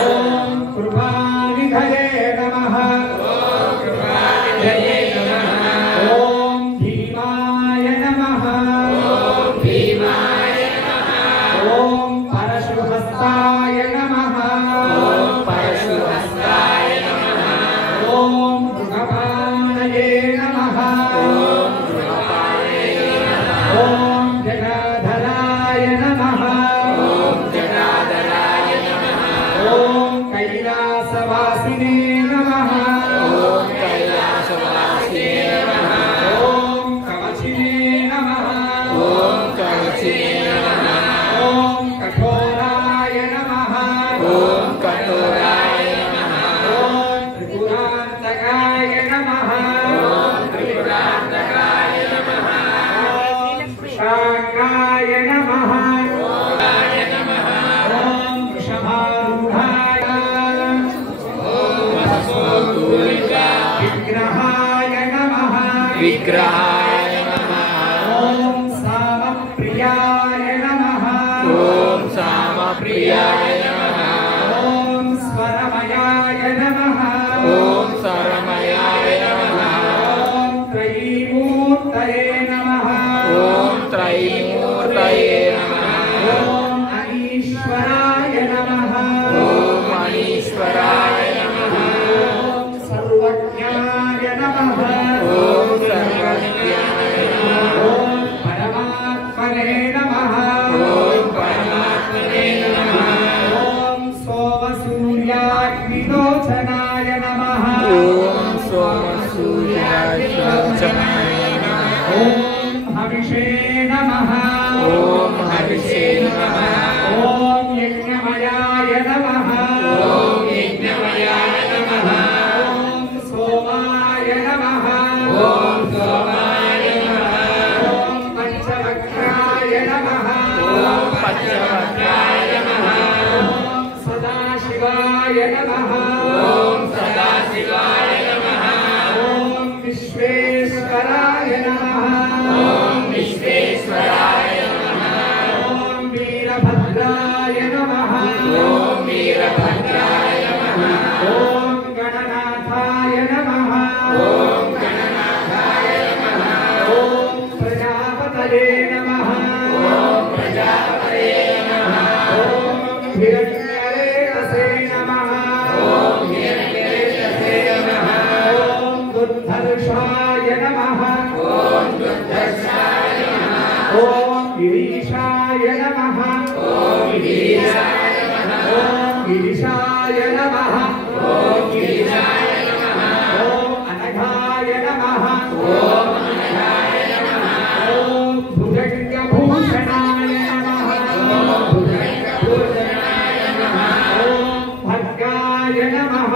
ओम कृपानिधये नमः ओम भीमाय नमः ओम परशुहस्ताय नमः ओम मृगपाणये नमः ओम जटाधराय नमः ओम कैलासवासिने नमः ओम कवचिने नमः ओम कठोराय नमः ओम त्रिपुरान्तकाय नमः ओम वृषाकाय नमः ओम वृषभारूढाय विग्रहाय नमः ओम सामप्रियाय नमः ओम स्वरमयाय नमः ओम त्रयीमूर्तये नमः ओम अनीश्वराय नमः ओम सर्वज्ञाय नमः ओम परमात्मने नमः ओम सोमसूर्याग्निलोचनाय नमः ओम हविषे नमः ओम यज्ञमयाय नमः ओम सोमाय नमः ओम पंचवक्त्राय नमः ओम सदाशिवाय नमः ओम विश्वेश्वराय नमः ओम वीरभद्राय नमः ओम गणनाथाय नमः ओम प्रजापतये नमः ओम हिरण्यरेतसे नमः ओम दुर्धर्षाय नमः ओम गिरीशाय नमः ओम गिरीशाय नमः ओम अनघाय नमः ओम भुजङ्गभूषणाय नमः ओम भद्राय नमः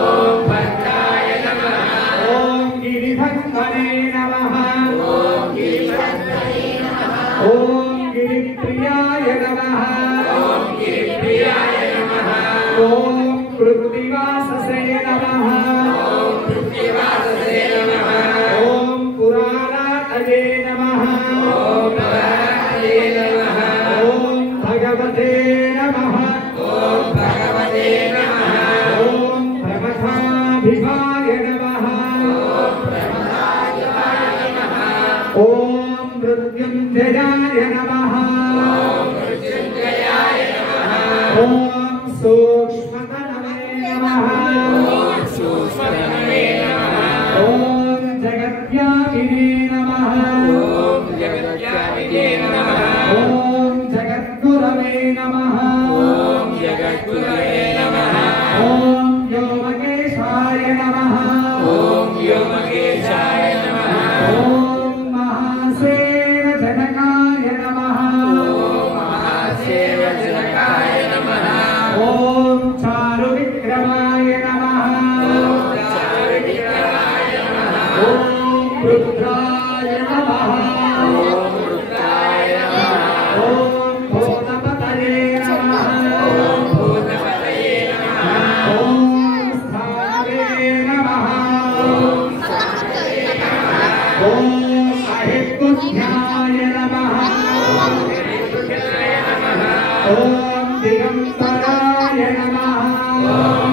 ओम कृत्तिवाससे नमः ॐ पुराणातये नमः ॐ भगवते नमः ॐ प्रमथाभिवाय नमः ॐ मृत्युञ्जयाय नमः ॐ सूक्ष्मतनवे नमः ॐ जगद्व्यापिने नमः ॐ जगद्गुरवे नमः ॐ व्योमकेशाय नमः ॐ महासेनजनकाय नमः ॐ चारुविक्रमाय नमः ॐ रुद्राय नमः ॐ भूतपतये नमः ॐ स्थाने नमः ॐ अहिर्बुद्ध्याय नमः ॐ दिगम्बराय नमः ॐ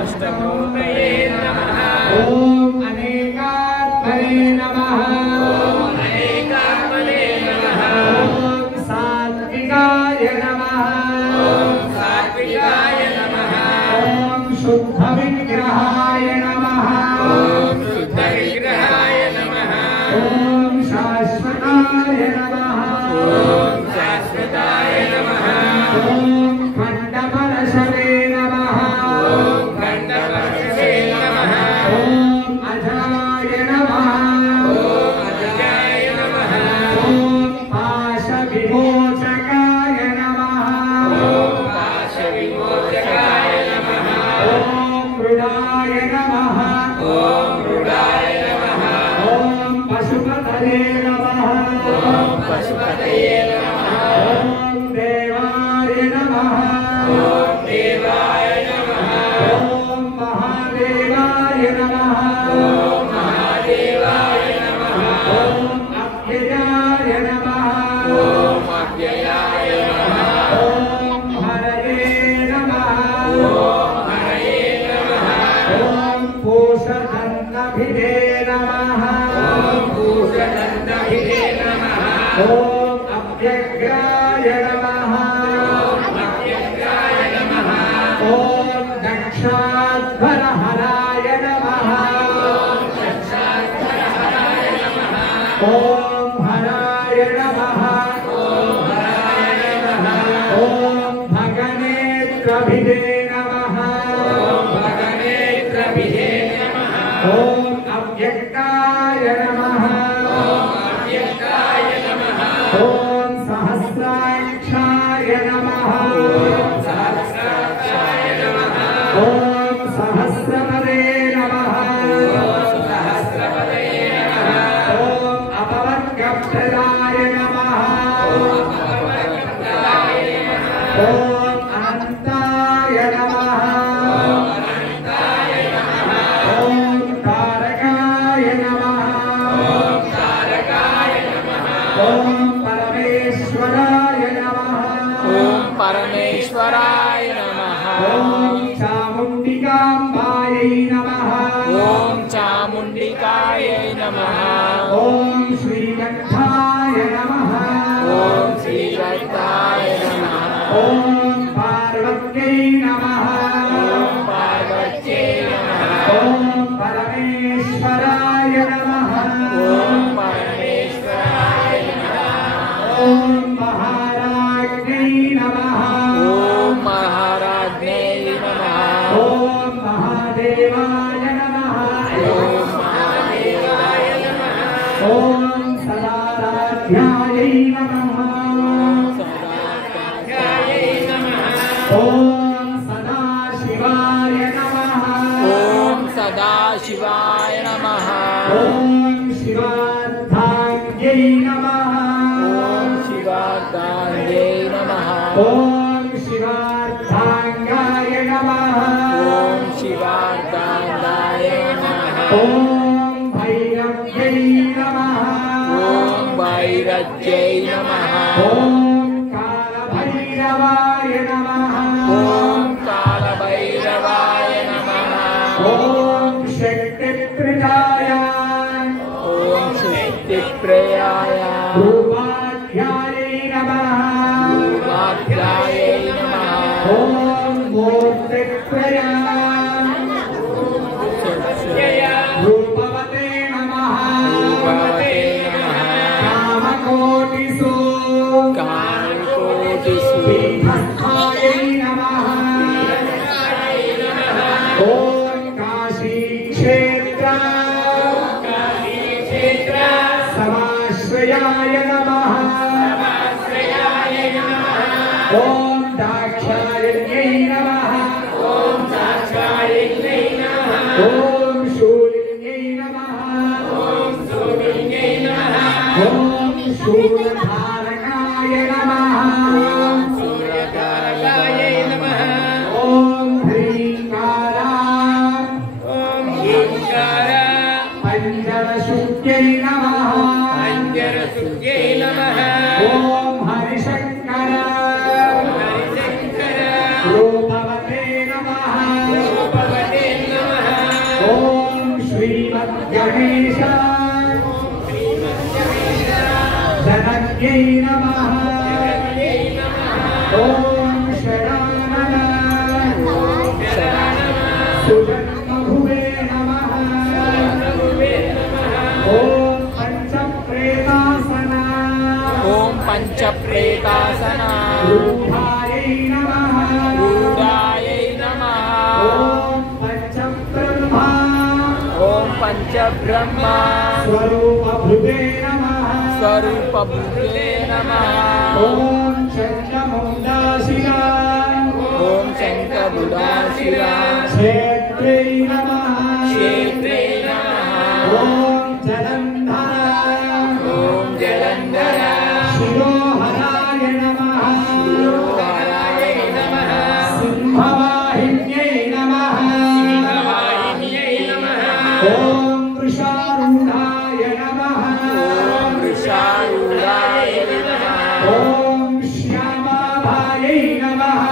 अष्टमूर्तये नमः ॐ अनेकात्मने नमः ॐ सात्विकाय नमः ॐ शुद्धविग्रहाय नमः ॐ शाश्वताय नमः ॐ खण्डपरशवे नमः ॐ अजाय नमः ॐ पाशविमोचकाय नमः ॐ मृडाय नमः ॐ पशुपतये नमः ॐ देवाय नमः ॐ महादेवाय नमः ॐ अव्ययाय नमः ॐ हरये नमः ॐ पूषदन्नभिधे नमः ॐ अव्यग्राय नमः ॐ दक्षाध्वरहराय नमः ॐ हराय नमः ॐ भगनेत्रभिधे नमः ॐ अव्यक्ताय नमः ॐ सहस्राक्षाय नमः ॐ सहस्रपदे नमः ॐ अपवर्गप्रदाय नमः ॐ अनन्ताय नमः ॐ तारकाय नमः ॐ परमेश्वराय नमः परमेश्वराय नमः ॐ चामुण्डिकाम्बायै नमः ॐ चामुण्डिकायै नमः ॐ श्रीकण्ठाय नमः ॐ श्रीदत्ताय नमः ॐ पार्वत्यै नमः ॐ पार्वत्यै नमः ॐ परमेश्वराय नमः ॐ परमेश्वराय नमः ॐ महाराज्ञै नमः ॐ महाराज्ञै नमः ॐ महादेवाय नमः ॐ सदाराध्यायै नमः ॐ सदाशिवाय नमः ॐ सदाशिवाय नमः ॐ शिवार्थायै नमः ॐ शिवा ఓం శివార్థాంగాయ నమః ఓం శివార్థాంగాయ నమః ఓం భైరవ్యై నమః ఓం భైరవ్యై నమః ఓం కాలభైరవాయ నమః ఓం కాలభైరవాయ నమః ఓం శక్తిప్రదాయ ఓం శక్తిప్రయాయ రూపాధ్యాయై నమః రూపాధ్యాయై నమః ఓం మూర్తిప్రయాయ రూపవతే నమః రూపవతే నమః కామకోటిసు కామకోటిసు పీఠస్థాయై నమః ఓం కాశీక్షేత్ర సమాశ్రయాయ నమః ఓం దాక్షాయణ్యై నమః ఓం శూలిన్యై నమః ఓం శూలధారకాయ నమః ఓం హ్రీంకారా పంచరశుద్ధ్యై నమః ఓం హరిశంకర రూపవతే నమః ఓం శ్రీమద్గణేశ జనక్యై నమః ఓం శరణన సుజన్మభువే నమః ఓం పంచప్రేతాసన ఓం పంచప్రేతాసన రూఢాయై నమః రూఢాయై నమః ఓం పంచబ్రహ్మ ఓం పంచబ్రహ్మ స్వరూపభృతే నమః స్వరూపభూతే నమః ఓం చంద్రముండాశిరా ఓం శంఖబుధాశిరా క్షేత్రై నమః క్షేత్రే నమః ఓం జలంధర ఓం జలంధర శిరోహరాయ నమః శిరోహరాయ నమః సింహవాహిన్యై నమః ఓం వృషారూఢాయ నమః ఓం వృషారూఢాయ నమః ఓం శ్యామాభాయై నమః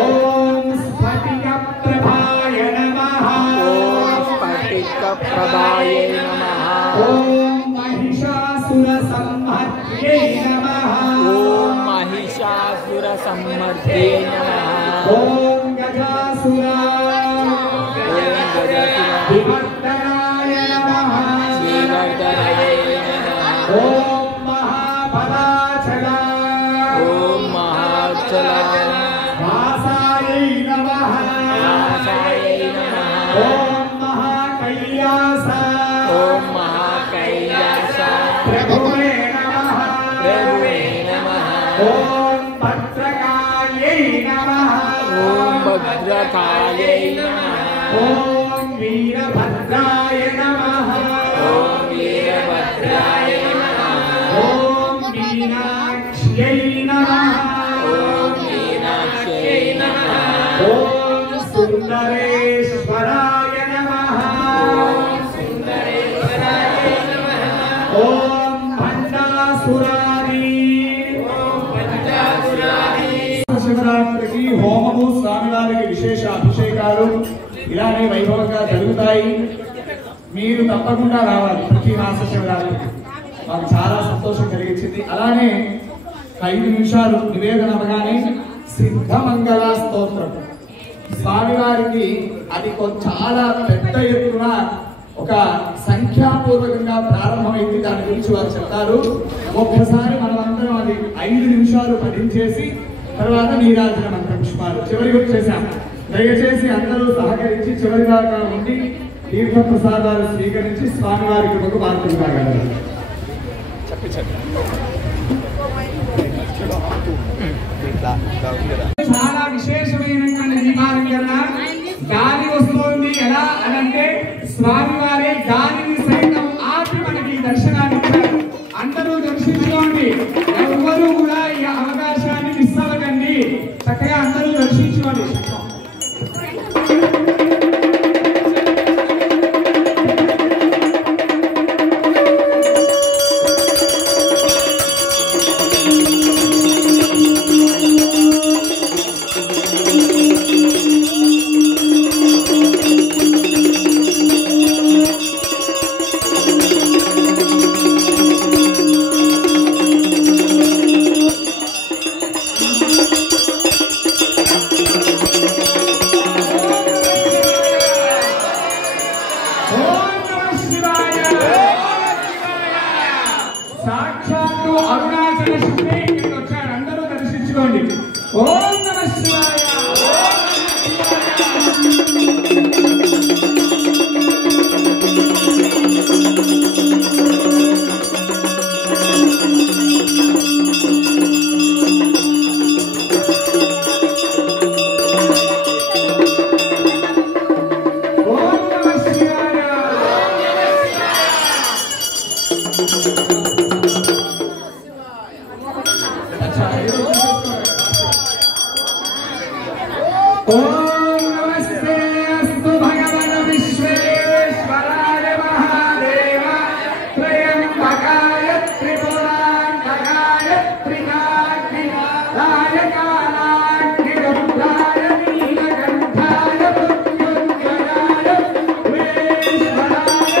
ఓం స్ఫటికప్రభాయ నమః ఓం స్ఫటికప్రభాయ నమః ఓం మహిషాసురసంహర్త్యై నమః ఓం మహిషాసురసంమర్దే నమః ఓం గజాసురా ఓం గజాసుర వివర్ధనాయ నమః శ్రీవర్ధనాయ నమః ఓం మహాబలాచల ఓం మహాచల వాసాయై నమః వాసాయ నమః ఓం మహాకైలాస ఓం మహాకైలాస ప్రభువే నమః ప్రభువే నమః ఓం భద్రకాయై నమః ఓం భద్రకాయై నమః ఓం వీరభద్రాయ నమః ఓం వీరభద్రాయ నమః ఓం మీనాక్ష్యై నమః ఓం మీనాక్షై నమః ఓం సుందరేశ్వరాయ నమః ఓం భండాసురారి శివరాత్రికి హోమము స్వామివారికి విశేష అభిషేకాలు ఇలానే వైభవంగా జరుగుతాయి. మీరు తప్పకుండా రావాలి ప్రతి మాస శివరాత్రికి. మాకు చాలా సంతోషం కలిగించింది. అలానే 5 నిమిషాలు నివేదన అవగానే సిద్ధమంగళ స్తోత్రం స్వామివారికి అది చాలా పెద్ద ఎత్తున ఒక సంఖ్యాపూర్వకంగా ప్రారంభమైంది. దాని గురించి వారు చెప్తారు. ఒక్కసారి మనమందరం అది 5 నిమిషాలు పఠించేసి తర్వాత నీరాజన మంత్ర పుష్పాలు చివరికి వచ్చేసాం. దయచేసి అందరూ సహకరించి చివరి దాకా ఉండి తీర్థ ప్రసాదాలు స్వీకరించి స్వామివారికి ఒక పాత్రలు కాగలరు. చాలా విశేషమైనటువంటి దీపాలం కన్నా గాలి వస్తుంది. ఎలా అనంటే స్వామివారే గాలిని సైతం ఆపి మనకి దర్శనాన్ని ఇచ్చారు. అందరూ దర్శించుకోండి. చక్కగా అందరూ దర్శించుకోండి. సాక్షాత్తు అరుణాచల శివుడే ఇక్కడికి వచ్చాడు. అందరూ దర్శించుకోండి. ఓం నమః శివాయ. ఓం నమస్తే అస్తు భగవన్ విశ్వేశ్వరాయ మహాదేవ త్రయంబకాయ త్రిపురాంతకాయ త్రికాగ్నినాథాయ కాలాగ్నిరుద్రాయ నీలకంఠాయ మృత్యుంజయాయ విశ్వేశ్వరాయ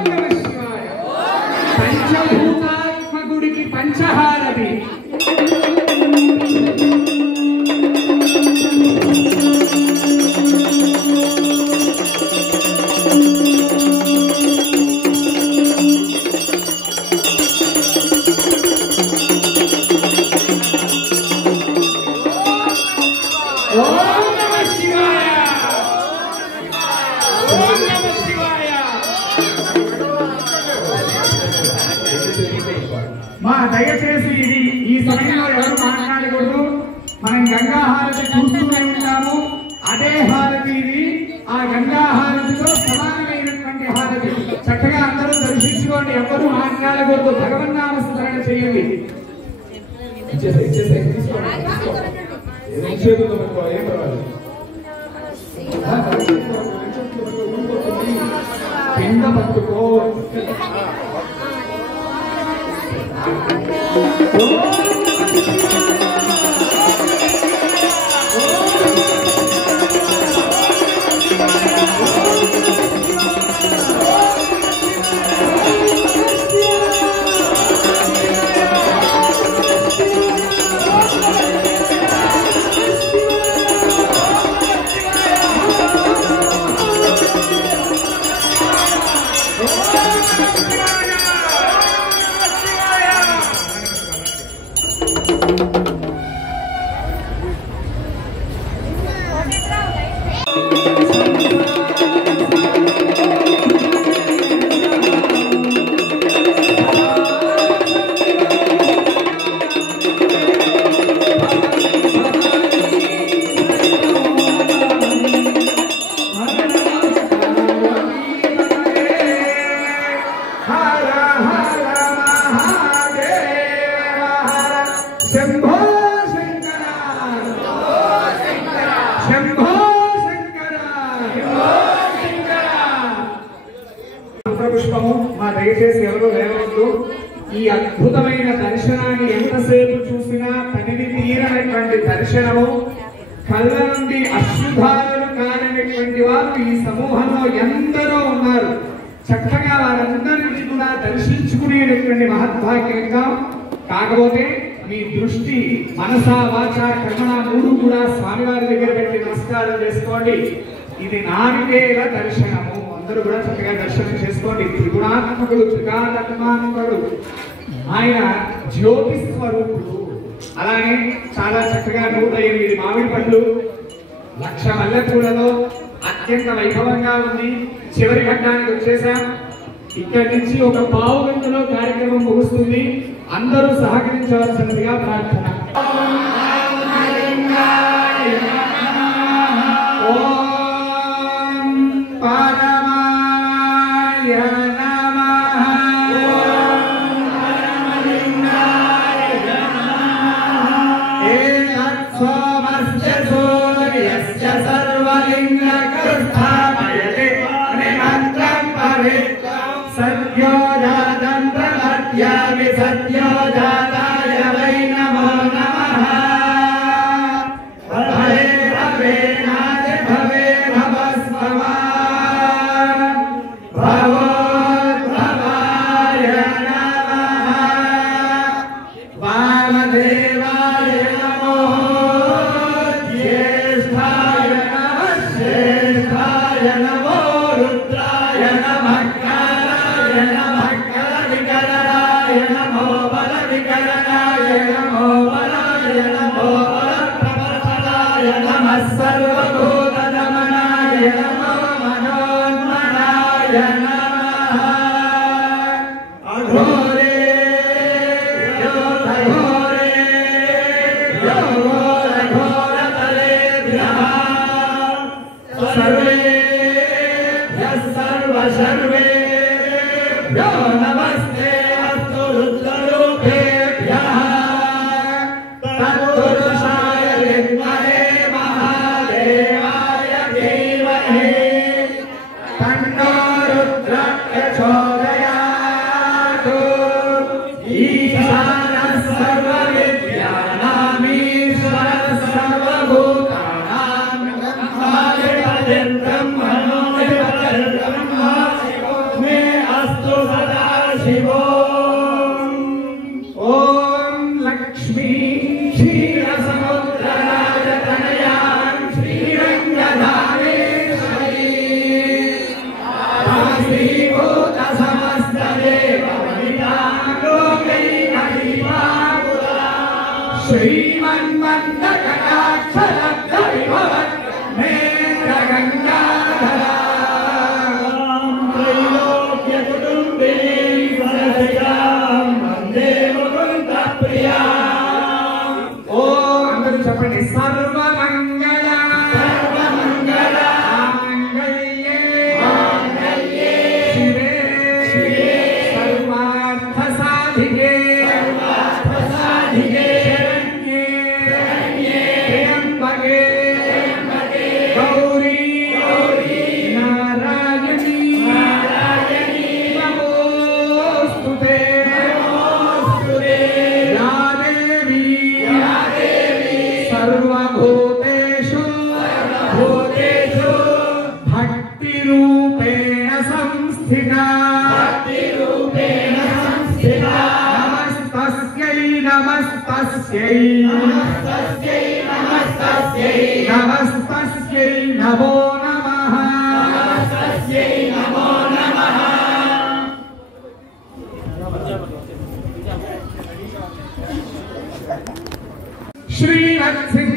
సదాశివాయ పంచభూతాత్మకుడికి పంచహారతి. ఓం నమః శివాయ. ఓం నమః శివాయ. మా దయచేసి ఇది ఈ సమయంలో ఎవరు మాట్లాడకూడదు. మనం గంగా హారతి చూస్తూనే ఉంటాము. అదే హారతి ఇది. ఆ గంగా హారతితో సమానమైనటువంటి హారతి. చక్కగా అందరూ దర్శించుకోండి. ఎవరు మాట్లాడకూడదు. భగవన్నామ స్మరణ చేయండి. కింద పట్టుకో. శంభో శంకర శంభో శంకర మంత్రపుష్పము. మా దయచేసి ఎవరు లేవద్దు. ఈ అద్భుతమైన దర్శనాన్ని ఎంతసేపు చూసినా తనివి తీరనటువంటి దర్శనము. కళ్ళ నుండి అశ్రుధారలు కానటువంటి వారు ఈ సమూహంలో ఎందరో ఉన్నారు. చక్కగా వారందరినీ కూడా దర్శించుకునేటటువంటి మహద్భాగ్యంగా. కాకపోతే మీ దృష్టి మనస వాచ కర్మణ మూడు కూడా స్వామివారి దగ్గర పెట్టి నమస్కారం చేసుకోండి. ఇది నారికేల దర్శనము. అందరూ కూడా చక్కగా దర్శనం చేసుకోండి. త్రిగుణాత్మకుడు, త్రికాలాత్మాత్మకుడు, ఆయన జ్యోతి స్వరూపుడు. అలానే చాలా చక్కగా 108 మామిడి పండ్లు, 1,00,000 మల్లెపూలలో అత్యంత వైభవంగా ఉంది. చివరి ఘట్టానికి వచ్చేసాం. ఇక్కడి నుంచి ఒక పావు గంటలో కార్యక్రమం ముగుస్తుంది. అందరూ సహకరించవలసినదిగా ప్రార్థన. ఓం పరమాయ నమః. ఏతత్సోమస్య సూర్యస్య సర్వలింగకృష్ణామయతే నిమంత్రం పవిత్రం సద్యో జాతం ప్రపద్యామి సద్యో జాతాయ వై నమో నమః. భవే భవే నాది భవే భవస్వమాన్ భవోద్భవాయ నమః. వామదేవాయ నమో జ్యేష్ఠాయ నమః శ్రేష్ఠాయ నమో రుద్రాయ నమః కాలాయ నమః కలవికరణాయ నమో బలవికరణాయ నమో బలాయ నమో బలప్రవర్తనాయ నమః సర్వభూతదమనాయ నమో మనోన్మనాయ నమః. అఘోరే ఘోరే ఘోరతరేభ్యః సర్వేభ్యः సర్వసర్వేభ్యో నమస్తే అస్తు రుద్రరూపేభ్యः. తత్పురుషాయ విద్మహే మహాదేవాయ ధీమహి తన్నో రుద్రః ప్రచోదయాత్. ఈశానः సర్వవిద్యానామీశ్వరः సర్వభూతానాం బ్రహ్మాధిపతిర్బ్రహ్మణోధిపతిర్బ్రహ్మ శివో మే అస్తు సదా శివో. ఓం లక్ష్మీ క్షీరసముద్రరాజతనయాం శ్రీరంగధామేశ్వరీ భవశ్రీభూత సమస్తదేవవనితాం లోకైకదీపాంకురా శ్రీమన్మందకటాక్షలబ్ధవిభవత్ నేత్రగంగాధరా త్రైలోక్యకుటుంబినీం సరసిజాం వందే ముకుందప్రియాం. ఓ అందరూ చెప్పండి. సర్వమంగళ సర్వమంగళ మాంగళ్యే మాంగళ్యే శివే శివే సర్వార్థ సాధికే సర్వార్థ సాధికే శరణ్యే శరణ్యే త్ర్యంబకే త్ర్యంబకే గౌరీ గౌరీ నారాయణీ నారాయణీ నమోస్తుతే నమోస్తుతే. యా దేవీ యా దేవీ సర్వభూతేషు సర్వభూతేషు భక్తిరూపేణ సంస్థితా భక్తిరూపేణ సంస్థితా. నమస్తస్యై నమస్తస్యై నమస్తస్యై నమస్తస్యై నమస్తస్యై నమో నమః నమస్తస్యై నమో నమః.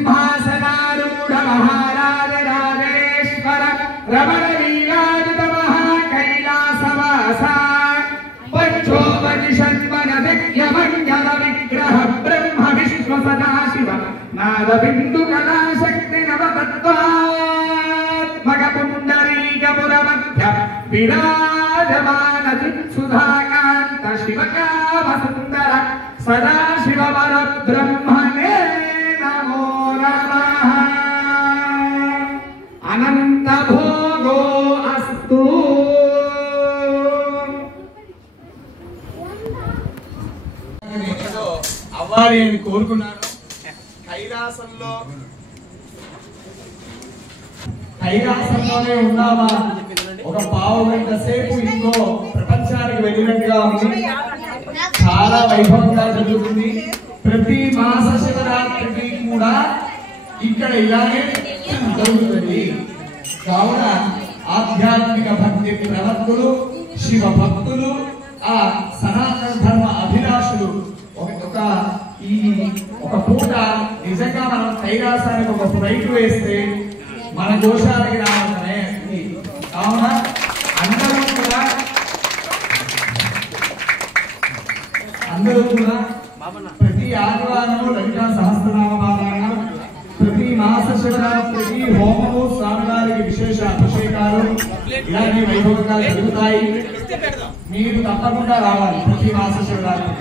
శ్రీవత్సింహాసనారూఢ మహారాజ రాజేశ్వర రమణ వీరాజిత మహాకైలాసవాస పంచోపనిషన్మన దివ్యమంగళ విగ్రహ బ్రహ్మ విశ్వ సదాశివ నాద బిందు కళాశక్తి నవతత్వాత్మక పుండరీకపుర మధ్య విరాజమాన చిత్సుధాకాంత శివకామ సుందర సదాశివ వర బ్రహ్మణే నమో నమః. అనంత భోగో అస్తు. అవ్వాలి అని కోరుకున్నాను. కైలాసంలోనే ఉన్నావా ఒక పావు గంట సేపు ఇంకో ప్రపంచానికి వెళ్ళినట్టుగా ఉంది. చాలా వైభవంగా జరుగుతుంది. ప్రతి మాస శివరాత్రికి కూడా ఇక్కడ ఇలానే జరుగుతుంది. కావున ఆధ్యాత్మిక భక్తి ప్రవర్తులు, శివ భక్తులు, ఆ సనాతన ధర్మ అభిలాషులు ఒక పూట నిజంగా మనం కైలాసానికి ఒక ఫ్లైట్ వేస్తే మన దోషాలకి రావడమే. కావున అందరూ కూడా ప్రతి ఆదివారము లలితా సహస్రనామ పారాయణం, ప్రతి మాస శివరాత్రికి హోమము, స్వామివారికి విశేష అభిషేకాలు ఇలాంటి వైభవంగా జరుగుతాయి. మీరు తప్పకుండా రావాలి ప్రతి మాస శివరాత్రి.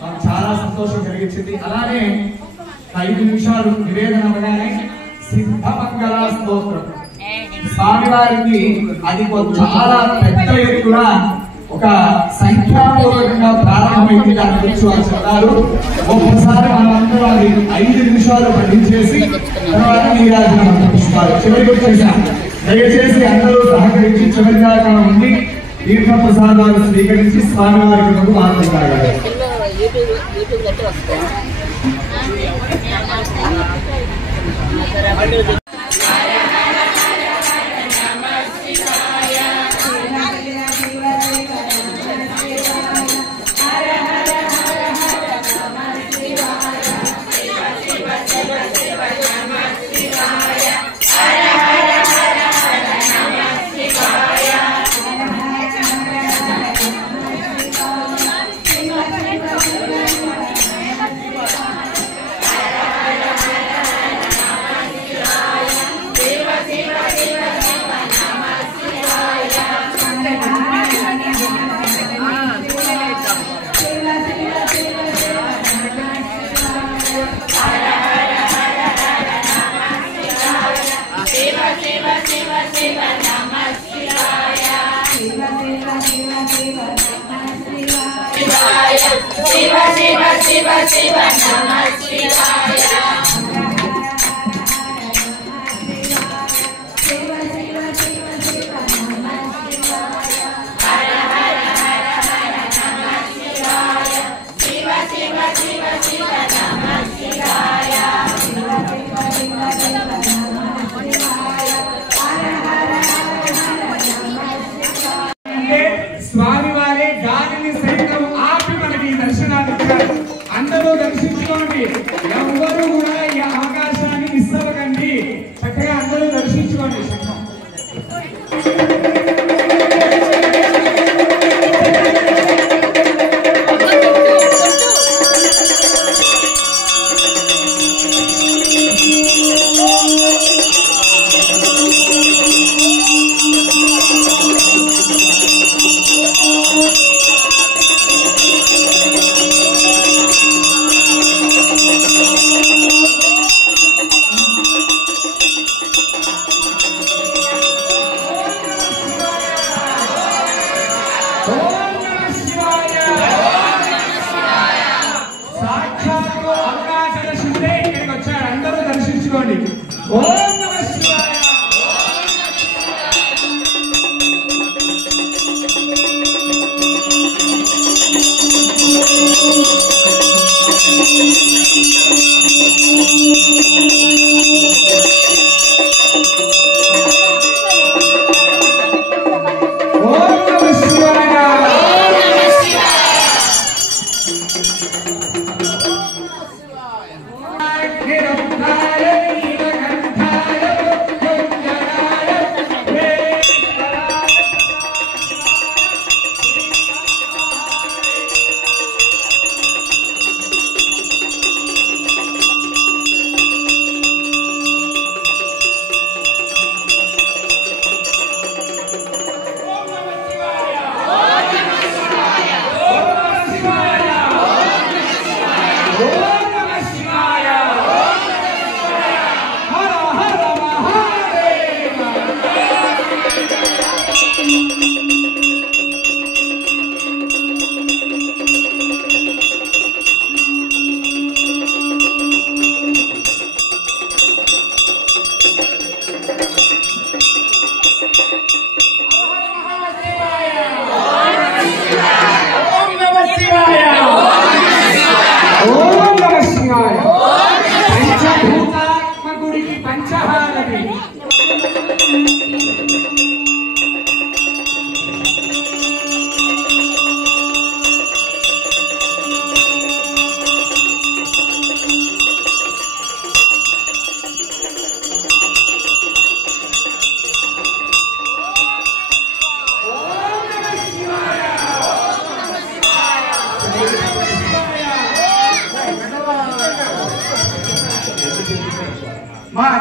మాకు చాలా సంతోషం కలిగించింది. అలానే 5 నిమిషాలు నివేదన అవగానే సిద్ధమంగళ స్తోత్రం స్వామివారికి అది చాలా పెద్ద ఎత్తున ఒక సంఖ్యాపూర్వకంగా ప్రారంభమైంది. దాని గురించి వారు చెప్తారు. ఒక్కసారి మనమందరూ అది 5 నిమిషాలు పఠించేసి తర్వాత నీరాజన పుష్పాలు చివరికి వచ్చేసాం. దయచేసి అందరూ సహకరించి చివరి దాకా ఉండి తీర్థ ప్రసాదాలు స్వీకరించి స్వామివారికి మాట్లాడాలి. స్వామివారే గాలిని సైతం ఆపి మనకి దర్శనాన్ని అందరూ దర్శించుకోండి. ఎవరు కూడా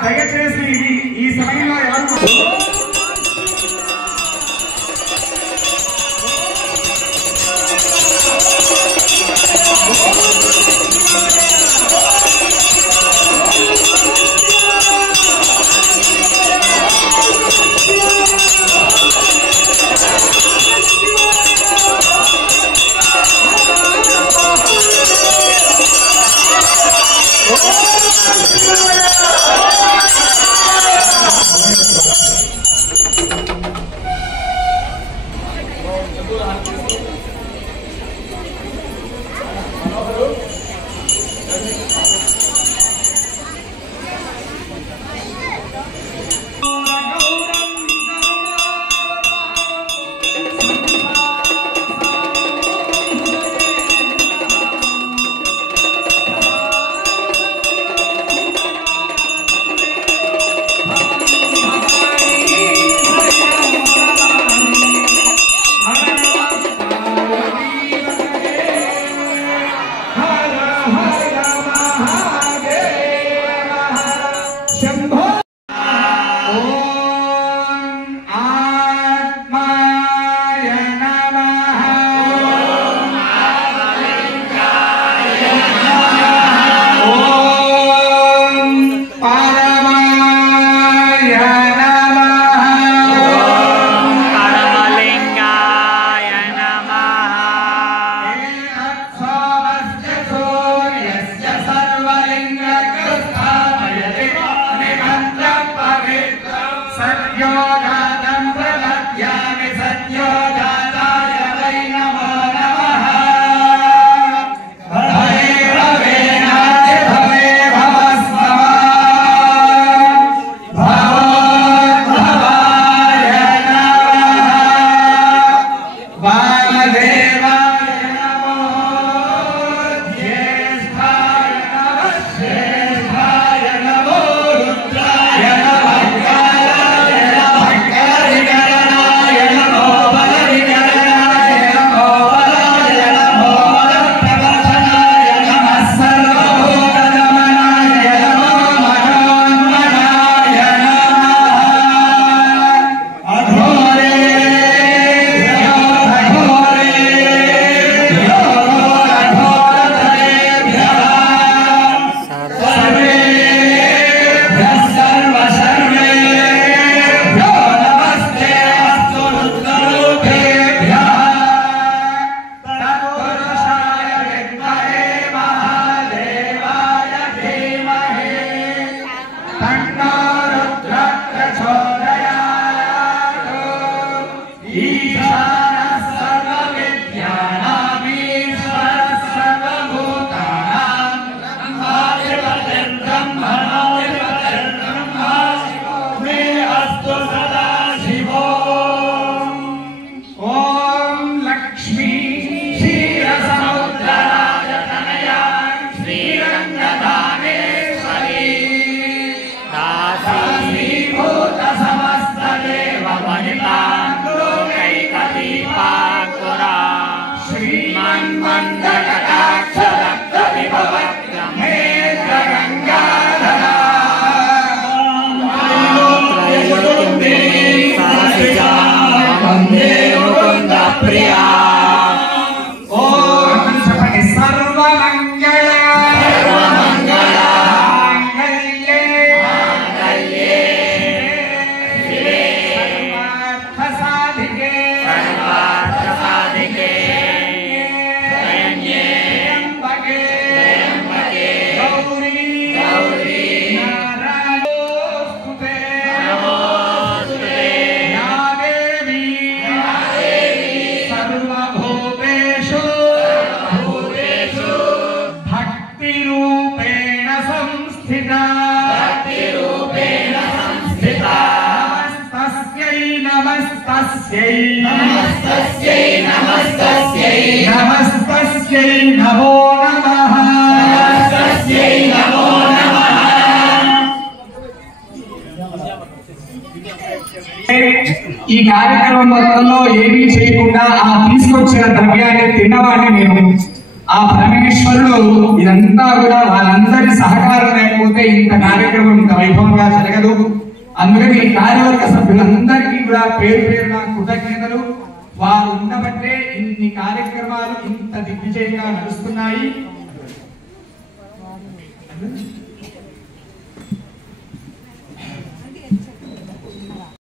దయచేసి ఈ సమయంలో ఎవరు ఈ కార్యక్రమం మొత్తంలో ఏమీ చేయకుండా ఆ తీసుకొచ్చిన ద్రవ్యాన్ని తిన్నవాడిని నేను ఆ పరమేశ్వరుడు ఇదంతా కూడా వాళ్ళందరి సహకారం లేకపోతే ఇంత కార్యక్రమం ఇంత వైభవంగా జరగదు. అందుకని కార్యవర్గ సభ్యులందరికీ కూడా పేరు పేరున కృతజ్ఞతలు. వారు ఉండబట్టే ఇన్ని కార్యక్రమాలు ఇంత దిగ్విజయంగా నడుస్తున్నాయి.